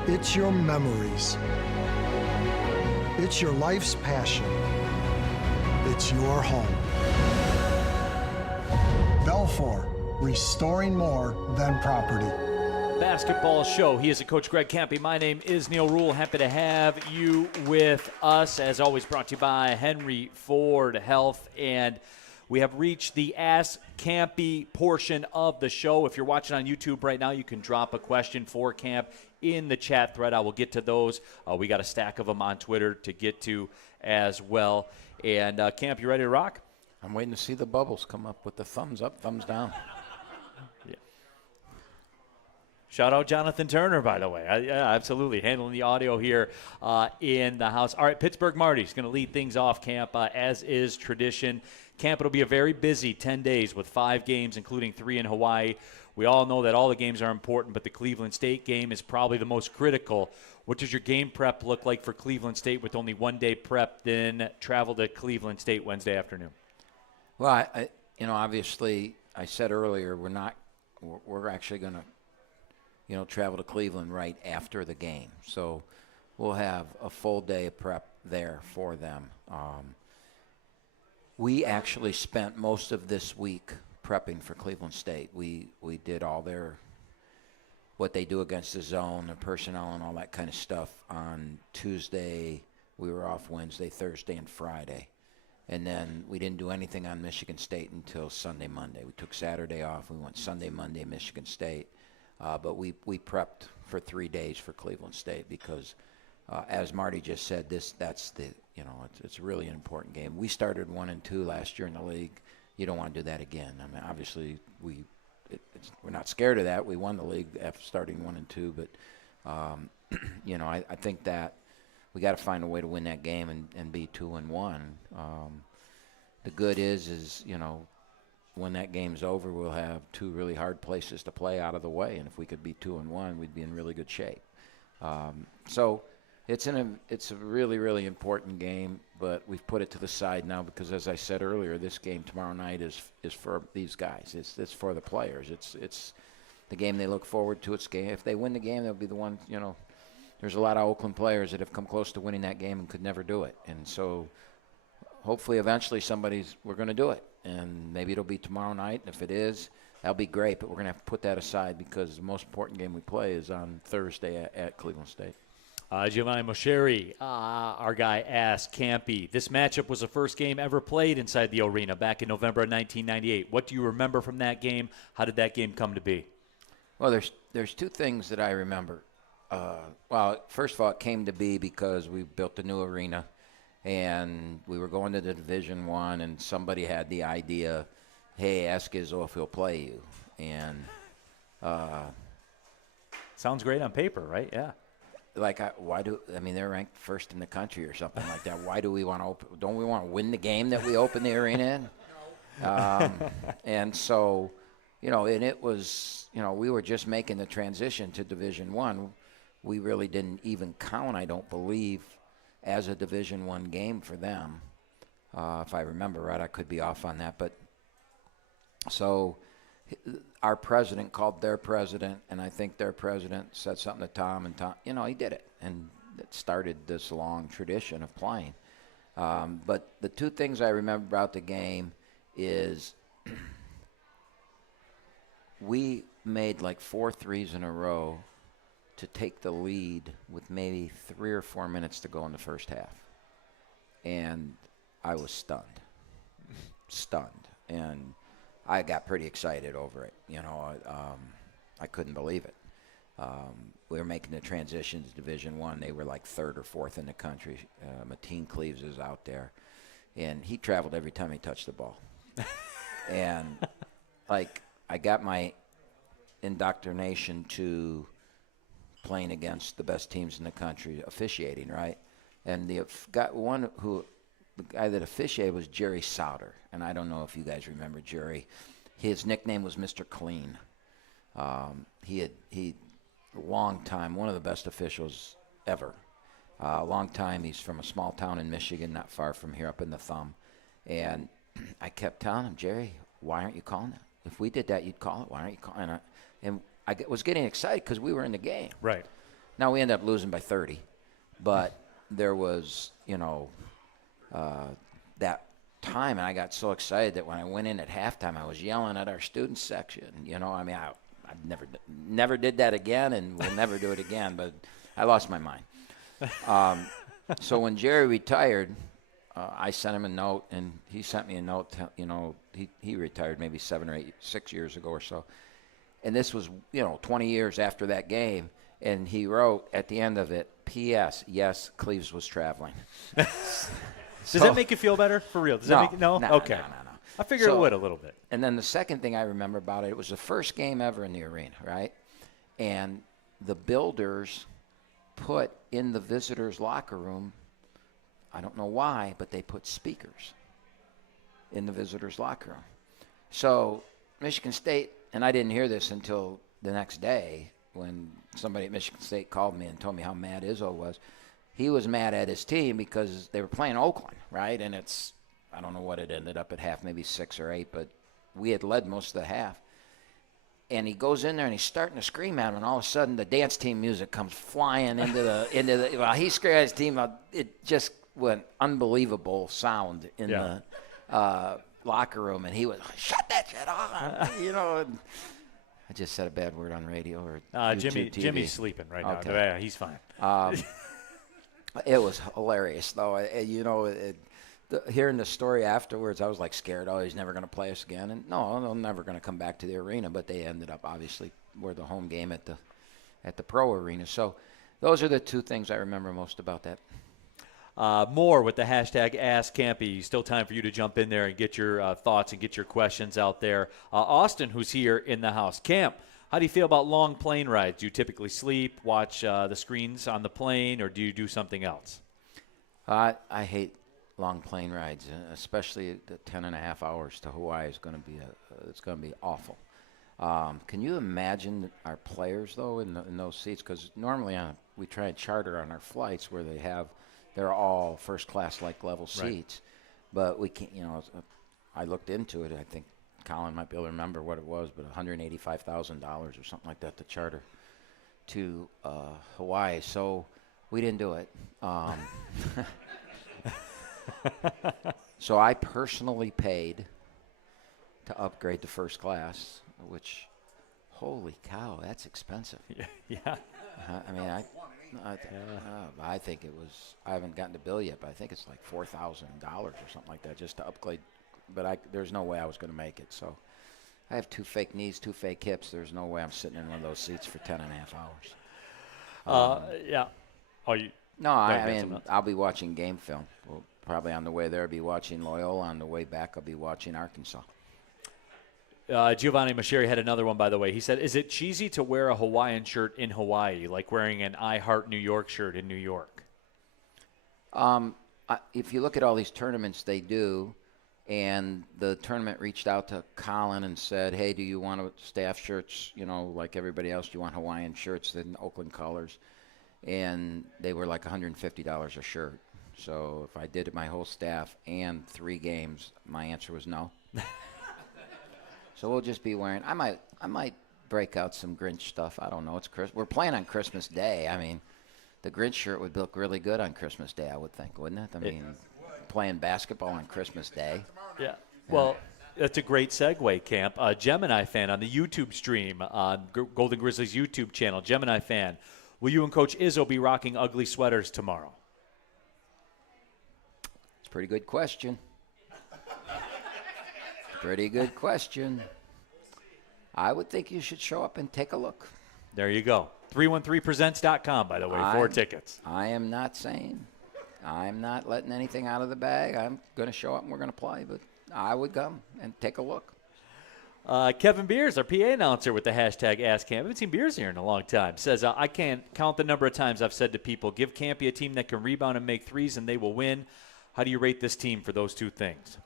it's your memories. It's your life's passion. It's your home. Belfour, restoring more than property. Basketball Show. He is Coach Greg Kampe. My name is Neil Rule. Happy to have you with us. As always, brought to you by Henry Ford Health. And we have reached the Ask Kampe portion of the show. If you're watching on YouTube right now, you can drop a question for Camp in the chat thread. I will get to those. We got a stack of them on Twitter to get to as well. And Camp, you ready to rock? I'm waiting to see the bubbles come up with the thumbs up, thumbs down. Shout out Jonathan Turner, by the way. Yeah, absolutely. Handling the audio here in the house. All right, Pittsburgh Marty's going to lead things off, camp, as is tradition. Camp, it'll be a very busy 10 days with 5 games, including 3 in Hawaii. We all know that all the games are important, but the Cleveland State game is probably the most critical. What does your game prep look like for Cleveland State with only 1 day prep, then travel to Cleveland State Wednesday afternoon? Well, obviously, I said earlier, we're actually going to, travel to Cleveland right after the game. So we'll have a full day of prep there for them. We actually spent most of this week prepping for Cleveland State. We did all what they do against the zone, the personnel and all that kind of stuff on Tuesday. We were off Wednesday, Thursday, and Friday. And then we didn't do anything on Michigan State until Sunday, Monday. We took Saturday off. We went Sunday, Monday, Michigan State. But we prepped for 3 days for Cleveland State because, as Marty just said, it's really an important game. We started 1-2 last year in the league. You don't want to do that again. I mean, obviously we're not scared of that. We won the league after starting 1-2, but I think that we got to find a way to win that game and be 2-1. The good is when that game's over, we'll have 2 really hard places to play out of the way, and if we could be 2-1, we'd be in really good shape. So it's a really, really important game, but we've put it to the side now because, as I said earlier, this game tomorrow night is for these guys. It's for the players. It's the game they look forward to. If they win the game, they'll be the one. There's a lot of Oakland players that have come close to winning that game and could never do it, and so hopefully eventually we're going to do it. And maybe it'll be tomorrow night. And if it is, that'll be great. But we're going to have to put that aside because the most important game we play is on Thursday at Cleveland State. Giovanni Mosheri, our guy, asked Kampe, this matchup was the first game ever played inside the arena back in November of 1998. What do you remember from that game? How did that game come to be? Well, there's 2 things that I remember. Well, first of all, it came to be because we built a new arena. And we were going to the Division I, and somebody had the idea, hey, ask Izzo if he'll play you. And sounds great on paper, right? Yeah. They're ranked first in the country or something like that. Why do we want to don't we want to win the game that we open the arena in? And so, and it was, we were just making the transition to Division I. We really didn't even count, I don't believe, as a Division I game for them. If I remember right, I could be off on that. But so our president called their president, and I think their president said something to Tom, and Tom, he did it. And it started this long tradition of playing. But the 2 things I remember about the game is we made like 4 threes in a row to take the lead with maybe 3 or 4 minutes to go in the first half. And I was stunned. And I got pretty excited over it. I couldn't believe it. We were making the transition to Division I. They were like 3rd or 4th in the country. Mateen Cleaves is out there. And he traveled every time he touched the ball. And, I got my indoctrination to playing against the best teams in the country, officiating, right? And the guy that officiated was Jerry Sauter, and I don't know if you guys remember Jerry. His nickname was Mr. Clean. He long time, one of the best officials ever. Long time. He's from a small town in Michigan, not far from here, up in the Thumb. And I kept telling him, Jerry, why aren't you calling it? If we did that, you'd call it. Why aren't you calling it? And I was getting excited because we were in the game. Right. Now we ended up losing by 30, but there was, that time, and I got so excited that when I went in at halftime, I was yelling at our student section. I never did that again, and we'll never do it again. But I lost my mind. So when Jerry retired, I sent him a note, and he sent me a note. He retired maybe 6 years ago or so. And this was, 20 years after that game. And he wrote at the end of it, P.S., yes, Cleaves was traveling. Does that make you feel better? For real? No? Okay. No. I figured it would a little bit. And then the second thing I remember about it was the first game ever in the arena, right? And the builders put in the visitors' locker room, I don't know why, but they put speakers in the visitors' locker room. So Michigan State, and I didn't hear this until the next day when somebody at Michigan State called me and told me how mad Izzo was. He was mad at his team because they were playing Oakland, right? And it's, I don't know what it ended up at half, maybe 6 or 8, but we had led most of the half. And he goes in there and he's starting to scream at him, and all of a sudden the dance team music comes flying into the while he screamed at his team. It just went unbelievable sound in the locker room, and he was, shut that shit off, you know. And I just said a bad word on radio or YouTube TV. Jimmy's sleeping right now. Okay. Yeah, he's fine. It was hilarious, though. Hearing the story afterwards, I was like scared. Oh, he's never going to play us again. And no, they're never going to come back to the arena. But they ended up, obviously, were the home game at the pro arena. So those are the two things I remember most about that. More with the hashtag #AskKampe. Still time for you to jump in there and get your thoughts and get your questions out there. Austin, who's here in the house. Camp, how do you feel about long plane rides? Do you typically sleep, watch the screens on the plane, or do you do something else? I hate long plane rides, especially the 10.5 hours to Hawaii is going to be it's going to be awful. Can you imagine our players though in those seats? Because normally we try and charter on our flights where they're all first class like level seats, but we can't. You know, I looked into it. I think Colin might be able to remember what it was, but $185,000 or something like that to charter to Hawaii. So we didn't do it. So I personally paid to upgrade to first class, which, holy cow, that's expensive. Yeah. I mean, I think it was, I haven't gotten the bill yet, but I think it's like $4,000 or something like that just to upgrade. But there's no way I was going to make it. So I have 2 fake knees, 2 fake hips. There's no way I'm sitting in one of those seats for 10.5 hours. Yeah. Oh, you? No, I mean, I'll be watching game film. Well, probably on the way there, I'll be watching Loyola. On the way back, I'll be watching Arkansas. Giovanni Macheri had another one, by the way. He said, is it cheesy to wear a Hawaiian shirt in Hawaii, like wearing an I Heart New York shirt in New York? If you look at all these tournaments, they do. And the tournament reached out to Colin and said, hey, do you want staff shirts, you know, like everybody else? Do you want Hawaiian shirts in Oakland colors? And they were like $150 a shirt. So if I did it my whole staff and 3 games, my answer was no. So we'll just be wearing. I might break out some Grinch stuff. I don't know. It's We're playing on Christmas Day. I mean, the Grinch shirt would look really good on Christmas Day, I would think, wouldn't it? I mean, playing basketball on Christmas Day. Yeah. Well, that's a great segue, Camp. Gemini fan on the YouTube stream on Golden Grizzlies YouTube channel. Gemini fan, will you and Coach Izzo be rocking ugly sweaters tomorrow? It's a pretty good question. Pretty good question. I would think you should show up and take a look. There you go. 313presents.com, by the way, 4 tickets. I am not saying. I'm not letting anything out of the bag. I'm going to show up and we're going to play, but I would come and take a look. Kevin Beers, our PA announcer with the hashtag #AskKampe. I haven't seen Beers here in a long time. Says, I can't count the number of times I've said to people, give Kampe a team that can rebound and make threes and they will win. How do you rate this team for those 2 things?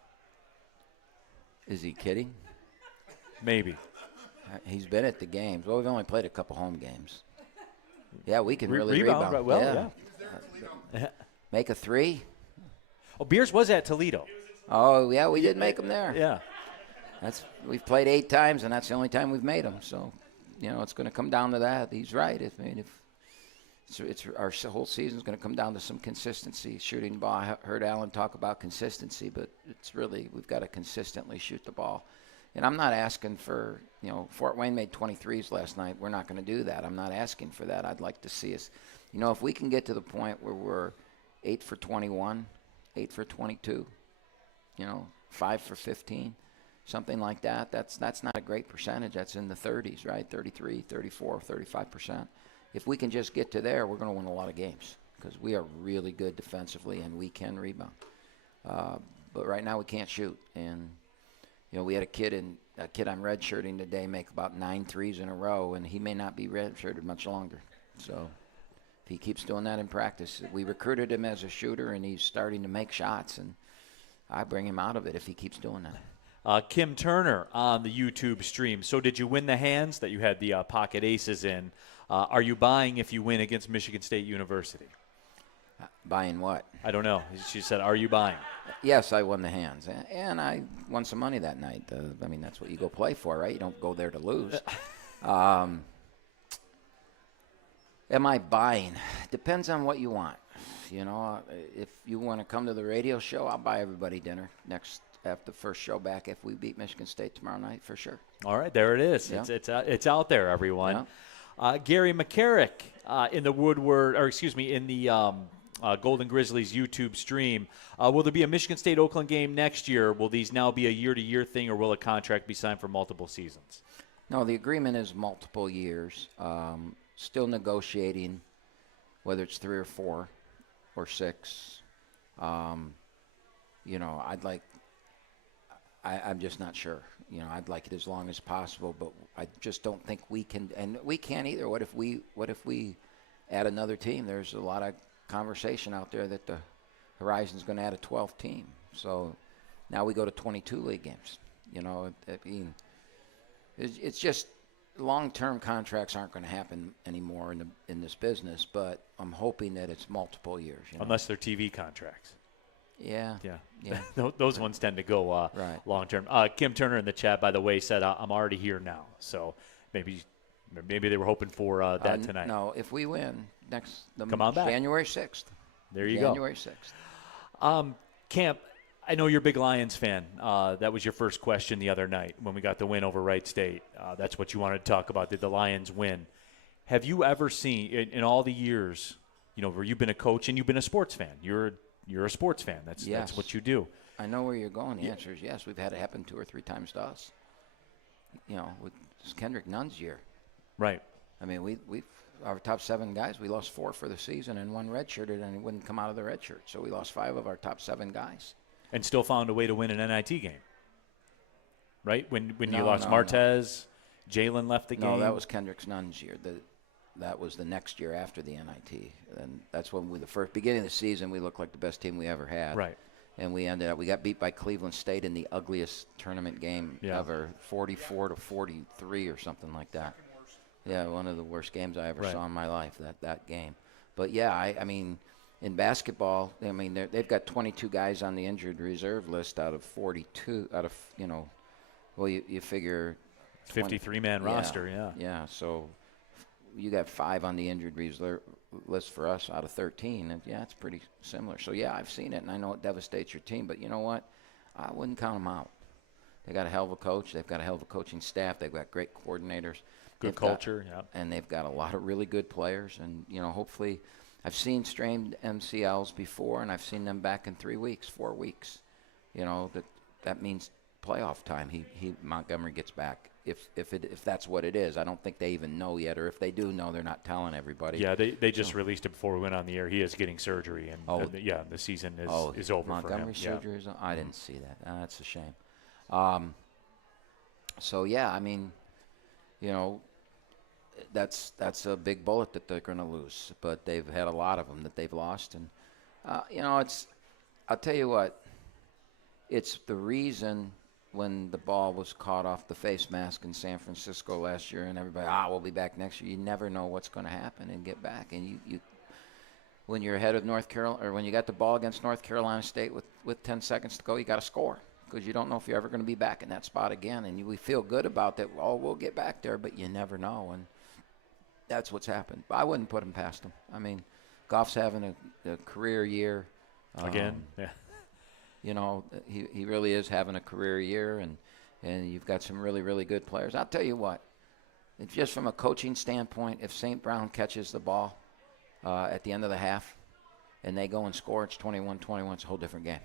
Is he kidding? Maybe. He's been at the games. Well, we've only played a couple home games. Yeah, we can really rebound. Right, well, yeah. Make a 3? Oh, Beers was at Toledo. Oh, yeah, we did make them there. Yeah. We've played 8 times, and that's the only time we've made them. So, you know, it's going to come down to that. He's right. It's our whole season's going to come down to some consistency, shooting the ball. I heard Alan talk about consistency, but it's really we've got to consistently shoot the ball. And I'm not asking for, you know, Fort Wayne made 23s last night. We're not going to do that. I'm not asking for that. I'd like to see us, you know, if we can get to the point where we're 8 for 21, 8 for 22, you know, 5 for 15, something like that. That's not a great percentage. That's in the 30s, right? 33, 34, 35%. If we can just get to there, we're going to win a lot of games because we are really good defensively and we can rebound. But right now we can't shoot. And, we had a kid I'm redshirting today make about 9 threes in a row, and he may not be redshirted much longer. So if he keeps doing that in practice, we recruited him as a shooter, and he's starting to make shots, and I bring him out of it if he keeps doing that. Kim Turner on the YouTube stream. So did you win the hands that you had the pocket aces in? Are you buying if you win against Michigan State University? Buying what? I don't know. She said, are you buying? Yes, I won the hands, and I won some money that night. I mean, that's what you go play for, right? You don't go there to lose. Am I buying? Depends on what you want. If you want to come to the radio show, I'll buy everybody dinner after the first show back if we beat Michigan State tomorrow night, for sure. All right, there it is. Yeah. It's out there, everyone. Yeah. Gary McCarrick in the Golden Grizzlies YouTube stream. Will there be a Michigan State-Oakland game next year? Will these now be a year-to-year thing, or will a contract be signed for multiple seasons? No, the agreement is multiple years. Still negotiating whether it's 3 or 4 or 6. I'm just not sure. I'd like it as long as possible, but I just don't think we can, and we can't either. What if we add another team? There's a lot of conversation out there that the Horizon's going to add a 12th team. So now we go to 22 league games. It's just long-term contracts aren't going to happen anymore in this business, but I'm hoping that it's multiple years. Unless they're TV contracts. Yeah. Those ones tend to go right. long-term. Kim Turner in the chat, by the way, said, I'm already here now. So maybe they were hoping for that tonight. No, if we win come on back. January 6th. There you go. January 6th. Camp, I know you're a big Lions fan. That was your first question the other night when we got the win over Wright State. That's what you wanted to talk about. Did the Lions win? Have you ever seen, in all the years, where you've been a coach and you've been a sports fan? You're a sports fan. That's what you do. I know where you're going. The answer is yes. We've had it happen 2 or 3 times to us. With Kendrick Nunn's year. Right. I mean, we our top 7 guys, we lost 4 for the season, and 1 redshirted, and he wouldn't come out of the redshirt. So we lost 5 of our top 7 guys. And still found a way to win an NIT game. Right? When you lost no. Jalen left the game. No, that was Kendrick Nunn's year. That was the next year after the NIT. And that's when the first beginning of the season, we looked like the best team we ever had. Right. And we got beat by Cleveland State in the ugliest tournament game ever, 44-43 or something like that. Yeah, one of the worst games I ever saw in my life, that game. But, yeah, I mean, in basketball, they've got 22 guys on the injured reserve list out of 42, you figure. 53-man roster, yeah. Yeah, so you got 5 on the injured reserve list for us out of 13, and, it's pretty similar. So, yeah, I've seen it, and I know it devastates your team, but you know what? I wouldn't count them out. They got a hell of a coach. They've got a hell of a coaching staff. They've got great coordinators. Good culture, and they've got a lot of really good players. And, hopefully I've seen strained MCLs before, and I've seen them back in 3 weeks, 4 weeks. That means playoff time. Montgomery gets back. If that's what it is. I don't think they even know yet, or if they do know, they're not telling everybody. Yeah, they just released it before we went on the air. He is getting surgery, and the season is over Montgomery for him. surgery is I didn't see that. That's a shame. That's a big bullet that they're going to lose. But they've had a lot of them that they've lost, and I'll tell you what. It's the reason when the ball was caught off the face mask in San Francisco last year, and everybody, we'll be back next year. You never know what's going to happen and get back. And you when you're ahead of North Carolina, or when you got the ball against North Carolina State with 10 seconds to go, you got to score because you don't know if you're ever going to be back in that spot again. And we feel good about that. We'll get back there, but you never know. And that's what's happened. I wouldn't put him past him. I mean, Goff's having a career year. Again, yeah. He really is having a career year, and you've got some really, really good players. I'll tell you what, just from a coaching standpoint, if St. Brown catches the ball at the end of the half and they go and score, it's 21-21. It's a whole different game.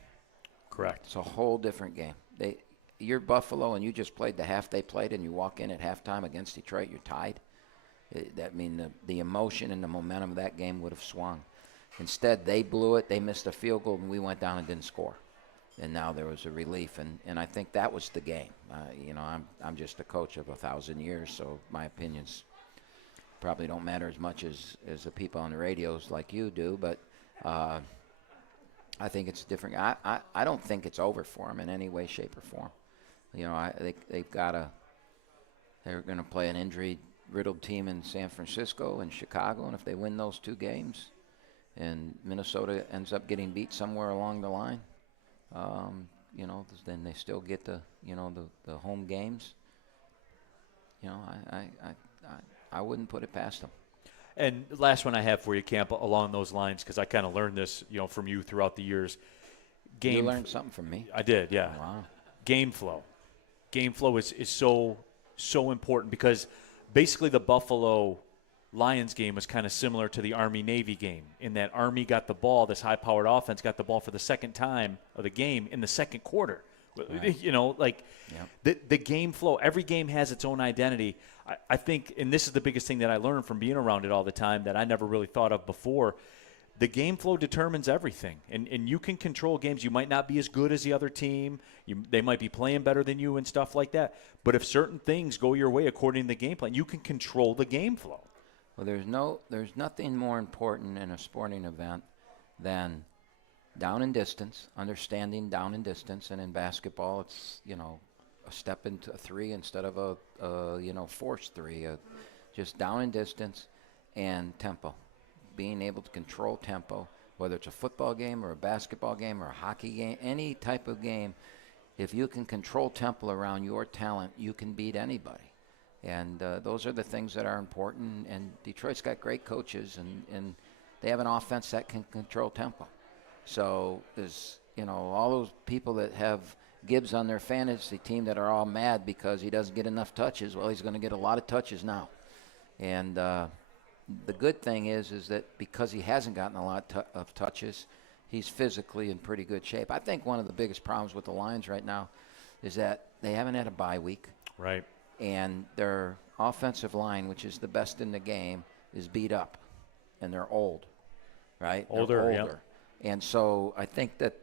Correct. It's a whole different game. You're Buffalo, and you just played the half they played, and you walk in at halftime against Detroit, you're tied. The emotion and the momentum of that game would have swung. Instead, they blew it. They missed a field goal, and we went down and didn't score. and now there was a relief, and I think that was the game. You know, I'm just a coach of 1,000 years, so my opinions probably don't matter as much as the people on the radios like you do, but I think it's different. I don't think it's over for them in any way, shape, or form. You know, they're going to play an injury-riddled team in San Francisco and Chicago, and if they win those 2 games and Minnesota ends up getting beat somewhere along the line, you know, then they still get the home games. You know, I wouldn't put it past them. And last one I have for you, Camp, along those lines, because I kind of learned this, you know, from you throughout the years. You learned something from me. I did, yeah. Wow. Game flow. Game flow is so important, because basically the Buffalo Lions game was kind of similar to the Army-Navy game, in that Army got the ball, this high-powered offense got the ball for the second time of the game in the second quarter. Right. You know, like the game flow, every game has its own identity. I think, and this is the biggest thing that I learned from being around it all the time that I never really thought of before, the game flow determines everything. And you can control games. You might not be as good as the other team. They might be playing better than you and stuff like that. But if certain things go your way according to the game plan, you can control the game flow. Well, there's nothing more important in a sporting event than down and distance, understanding down and distance, and in basketball, it's, you know, a step into a 3 instead of a forced 3, just down and distance and tempo, being able to control tempo, whether it's a football game or a basketball game or a hockey game, any type of game. If you can control tempo around your talent, you can beat anybody. And those are the things that are important. And Detroit's got great coaches, and they have an offense that can control tempo. So there's, you know, all those people that have Gibbs on their fantasy team that are all mad because he doesn't get enough touches. Well, he's going to get a lot of touches now. And the good thing is that because he hasn't gotten a lot of touches, he's physically in pretty good shape. I think one of the biggest problems with the Lions right now is that they haven't had a bye week. Right. And their offensive line, which is the best in the game, is beat up. And they're old, right? Older. Yep. And so I think that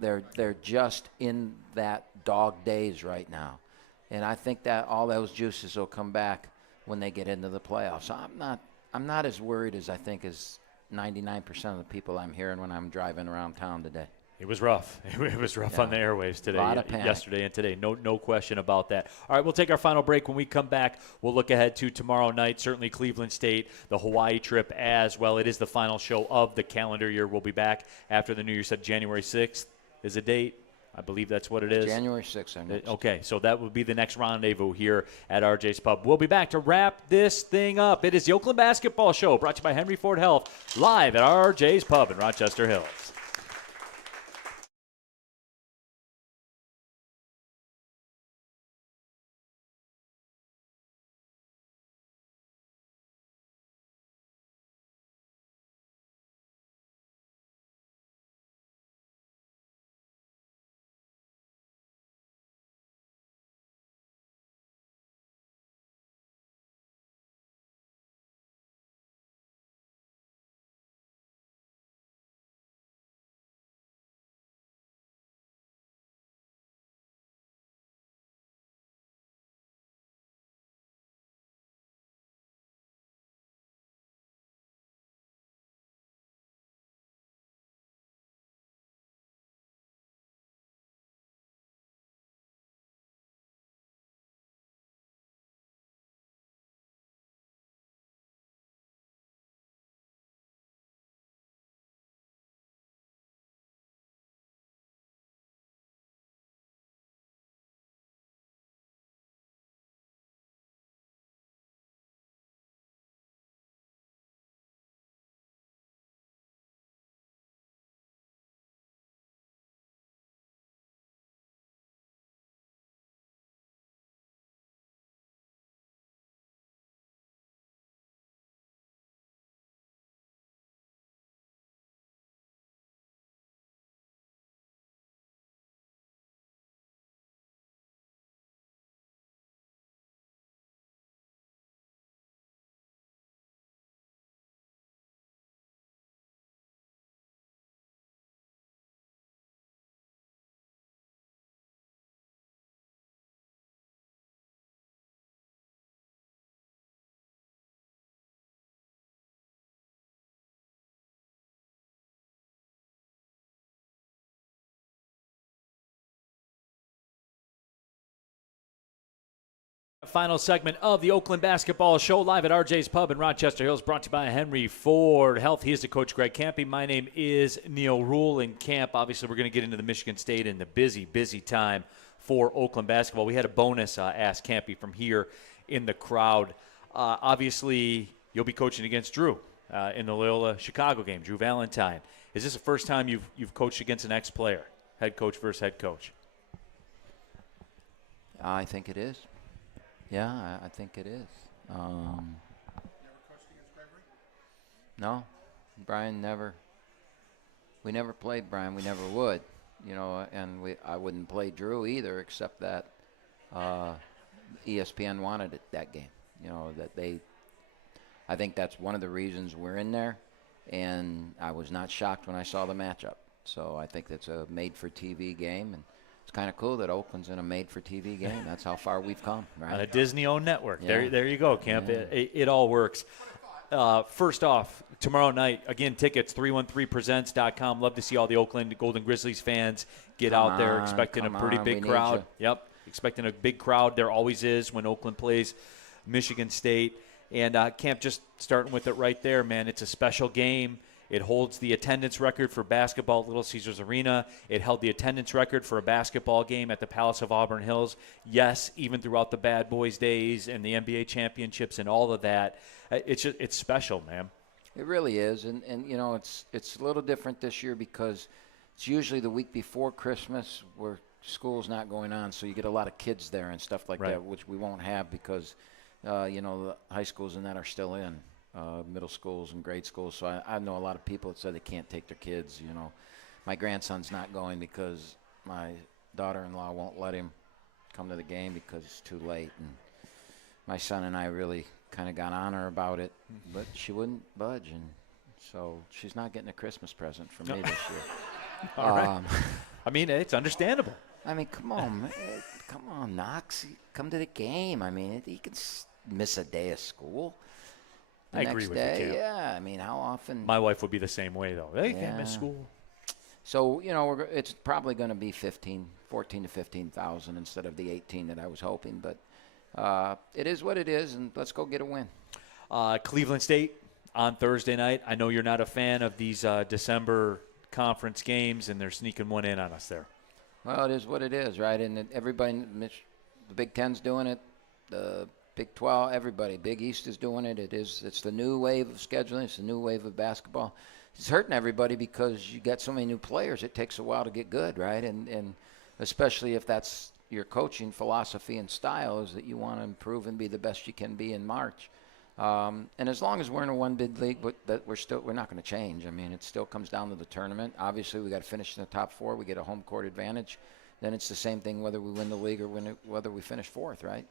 they're just in that dog days right now, and I think that all those juices will come back when they get into the playoffs. So I'm not as worried as I think as 99% of the people I'm hearing when I'm driving around town today. It was rough. It was rough on the airwaves today, yesterday and today. No question about that. All right, we'll take our final break. When we come back, we'll look ahead to tomorrow night, certainly Cleveland State, the Hawaii trip as well. It is the final show of the calendar year. We'll be back after the New Year. Said January 6th is a date. I believe that's what it is. January 6th. Okay, so that would be the next rendezvous here at RJ's Pub. We'll be back to wrap this thing up. It is the Oakland Basketball Show, brought to you by Henry Ford Health, live at RJ's Pub in Rochester Hills. Final segment of the Oakland Basketball Show live at RJ's Pub in Rochester Hills, brought to you by Henry Ford Health. He is the coach, Greg Kampe. My name is Neil Rule. In camp, obviously, we're going to get into the Michigan State and the busy time for Oakland basketball. We had a bonus Ask Kampe from here in the crowd. Obviously, you'll be coaching against Drew in the Loyola Chicago game, Drew Valentine. Is this the first time you've coached against an ex-player, head coach versus head coach? I think it is. Yeah, I think it is. Never coached against Gregory? No, Brian never. We never played Brian. We never would, and I wouldn't play Drew either, except that ESPN wanted it that game. I think that's one of the reasons we're in there, and I was not shocked when I saw the matchup. So I think that's a made-for-TV game, and it's kind of cool that Oakland's in a made-for-TV game. That's how far we've come, right? On a Disney-owned network. Yeah. There you go, Camp. Yeah. It all works. First off, tomorrow night, again, tickets, 313presents.com. Love to see all the Oakland Golden Grizzlies fans get out there, expecting a pretty big crowd. Yep, expecting a big crowd. There always is when Oakland plays Michigan State. And, Camp, just starting with it right there, man, it's a special game. It holds the attendance record for basketball at Little Caesars Arena. It held the attendance record for a basketball game at the Palace of Auburn Hills. Yes, even throughout the Bad Boys days and the NBA championships and all of that, it's special, man. It really is, and it's a little different this year because it's usually the week before Christmas where school's not going on, so you get a lot of kids there and stuff like that, which we won't have because the high schools and that are still in. Middle schools and grade schools. So I know a lot of people that said they can't take their kids. My grandson's not going because my daughter-in-law won't let him come to the game because it's too late. And my son and I really kind of got on her about it, but she wouldn't budge. And so she's not getting a Christmas present from me this year. All right. I mean, it's understandable. I mean, come on, man. Come on, Knox. Come to the game. I mean, you can miss a day of school. I agree with you, Cam. Yeah, I mean, how often? My wife would be the same way, though. They can't miss school. So, it's probably going to be 14 to 15,000 instead of the 18 that I was hoping. But it is what it is, and let's go get a win. Cleveland State on Thursday night. I know you're not a fan of these December conference games, and they're sneaking one in on us there. Well, it is what it is, right? And everybody, the Big Ten's doing it. The Big 12, everybody. Big East is doing it. It's the new wave of scheduling. It's the new wave of basketball. It's hurting everybody because you got so many new players. It takes a while to get good, right? And especially if that's your coaching philosophy and style is that you want to improve and be the best you can be in March. And as long as we're in a one bid league, but that we're not going to change. I mean, it still comes down to the tournament. Obviously, we got to finish in the top four. We get a home court advantage. Then it's the same thing whether we win the league or whether we finish fourth, right?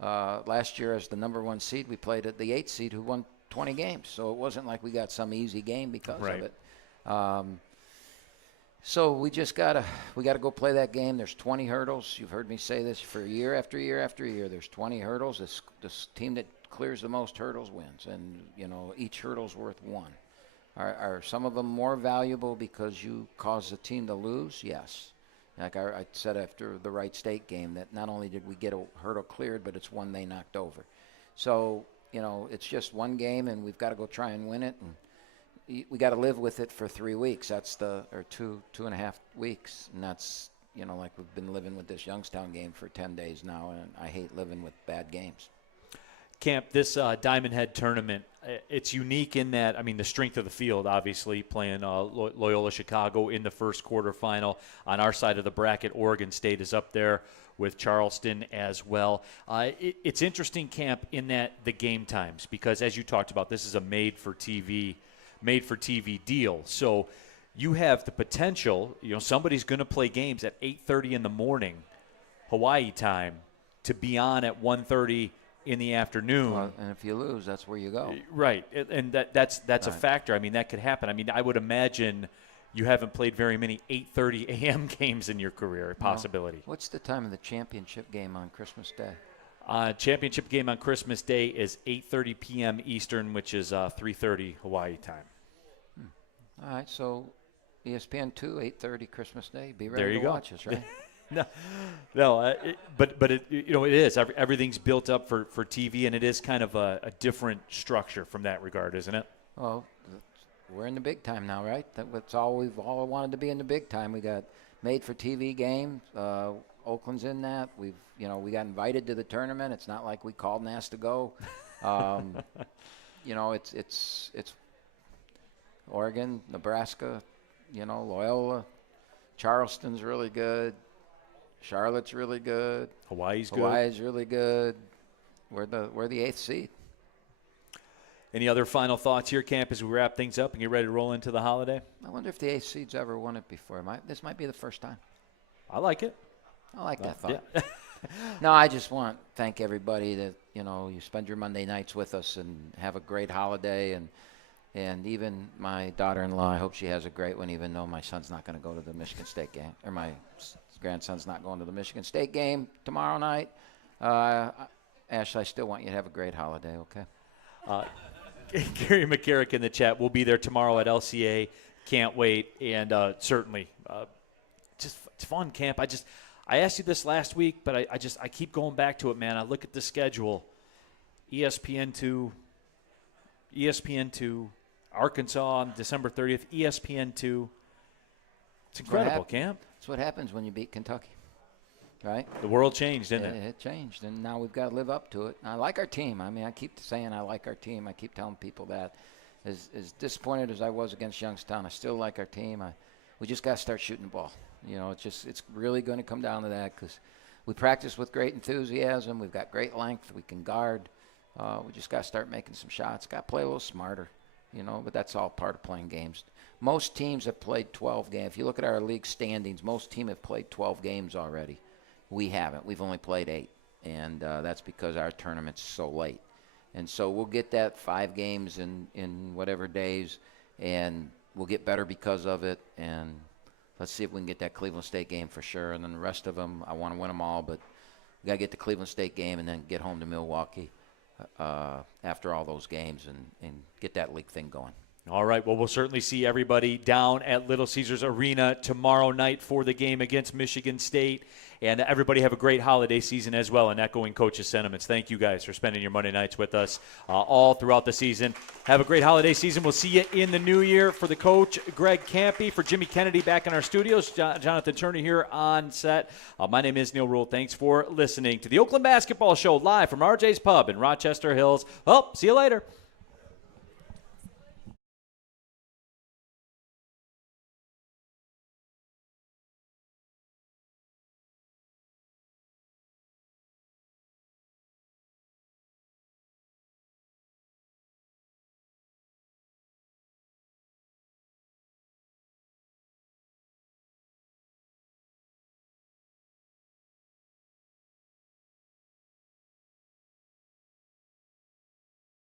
Last year, as the number one seed, we played at the 8th seed who won 20 games. So it wasn't like we got some easy game because of it. So we just we gotta go play that game. There's 20 hurdles. You've heard me say this for year after year after year. There's 20 hurdles. This team that clears the most hurdles wins, and each hurdle's worth one. Are some of them more valuable because you cause the team to lose? Yes. Like I said after the Wright State game, that not only did we get a hurdle cleared, but it's one they knocked over. So, it's just one game, and we've got to go try and win it. And we got to live with it for 3 weeks. That's or 2.5 weeks. And that's, like we've been living with this Youngstown game for 10 days now, and I hate living with bad games. Camp, this Diamond Head tournament, it's unique in that, the strength of the field, obviously, playing Loyola Chicago in the first quarterfinal. On our side of the bracket, Oregon State is up there with Charleston as well. It's interesting, Camp, in that the game times, because as you talked about, this is a made-for-TV deal. So you have the potential, somebody's going to play games at 8:30 in the morning, Hawaii time, to be on at 1:30 in the afternoon. Well, and if you lose, that's where you go. Right, and that's a factor. That could happen. I would imagine you haven't played very many 8:30 a.m. games in your career, possibility. No. What's the time of the championship game on Christmas Day? Championship game on Christmas Day is 8:30 p.m. Eastern, which is 3:30 Hawaii time. All right, so ESPN 2, 8:30 Christmas Day. Be ready to watch us, right? No, but it, it is. Everything's built up for TV, and it is kind of a different structure from that regard, isn't it? Well, we're in the big time now, right? That's all we've all wanted to be in the big time. We got made-for-TV games. Oakland's in that. We got invited to the tournament. It's not like we called and asked to go. It's Oregon, Nebraska, Loyola, Charleston's really good. Charlotte's really good. Hawaii's really good. We're the 8th seed. Any other final thoughts here, Camp, as we wrap things up and get ready to roll into the holiday? I wonder if the 8th seed's ever won it before. This might be the first time. I like it. I like that thought. Yeah. No, I just want to thank everybody that, you spend your Monday nights with us and have a great holiday. And even my daughter-in-law, I hope she has a great one, even though my son's not going to go to the Michigan State game, or my grandson's not going to the Michigan State game tomorrow night. Ash, I still want you to have a great holiday, okay? Gary McCarrick in the chat. We'll be there tomorrow at LCA. Can't wait. And certainly, just it's fun, Camp. I asked you this last week, but I keep going back to it, man. I look at the schedule. ESPN2, Arkansas on December 30th, ESPN2. It's incredible, Camp. That's what happens when you beat Kentucky, right? The world changed, didn't it? It changed, and now we've got to live up to it. I like our team. I mean, I keep saying I like our team. I keep telling people that. As disappointed as I was against Youngstown, I still like our team. We just got to start shooting the ball. It's really going to come down to that because we practice with great enthusiasm. We've got great length. We can guard. We just got to start making some shots. Got to play a little smarter, but that's all part of playing games. Most teams have played 12 games. If you look at our league standings, most teams have played 12 games already. We haven't. We've only played 8, and that's because our tournament's so late. And so we'll get that 5 games in whatever days, and we'll get better because of it. And let's see if we can get that Cleveland State game for sure. And then the rest of them, I want to win them all, but we got to get the Cleveland State game and then get home to Milwaukee after all those games and get that league thing going. All right, well, we'll certainly see everybody down at Little Caesars Arena tomorrow night for the game against Michigan State. And everybody have a great holiday season as well, and echoing Coach's sentiments. Thank you guys for spending your Monday nights with us all throughout the season. Have a great holiday season. We'll see you in the new year. For the coach, Greg Kampe, for Jimmy Kennedy back in our studios, Jonathan Turner here on set. My name is Neil Rule. Thanks for listening to the Oakland Basketball Show live from RJ's Pub in Rochester Hills. Well, see you later.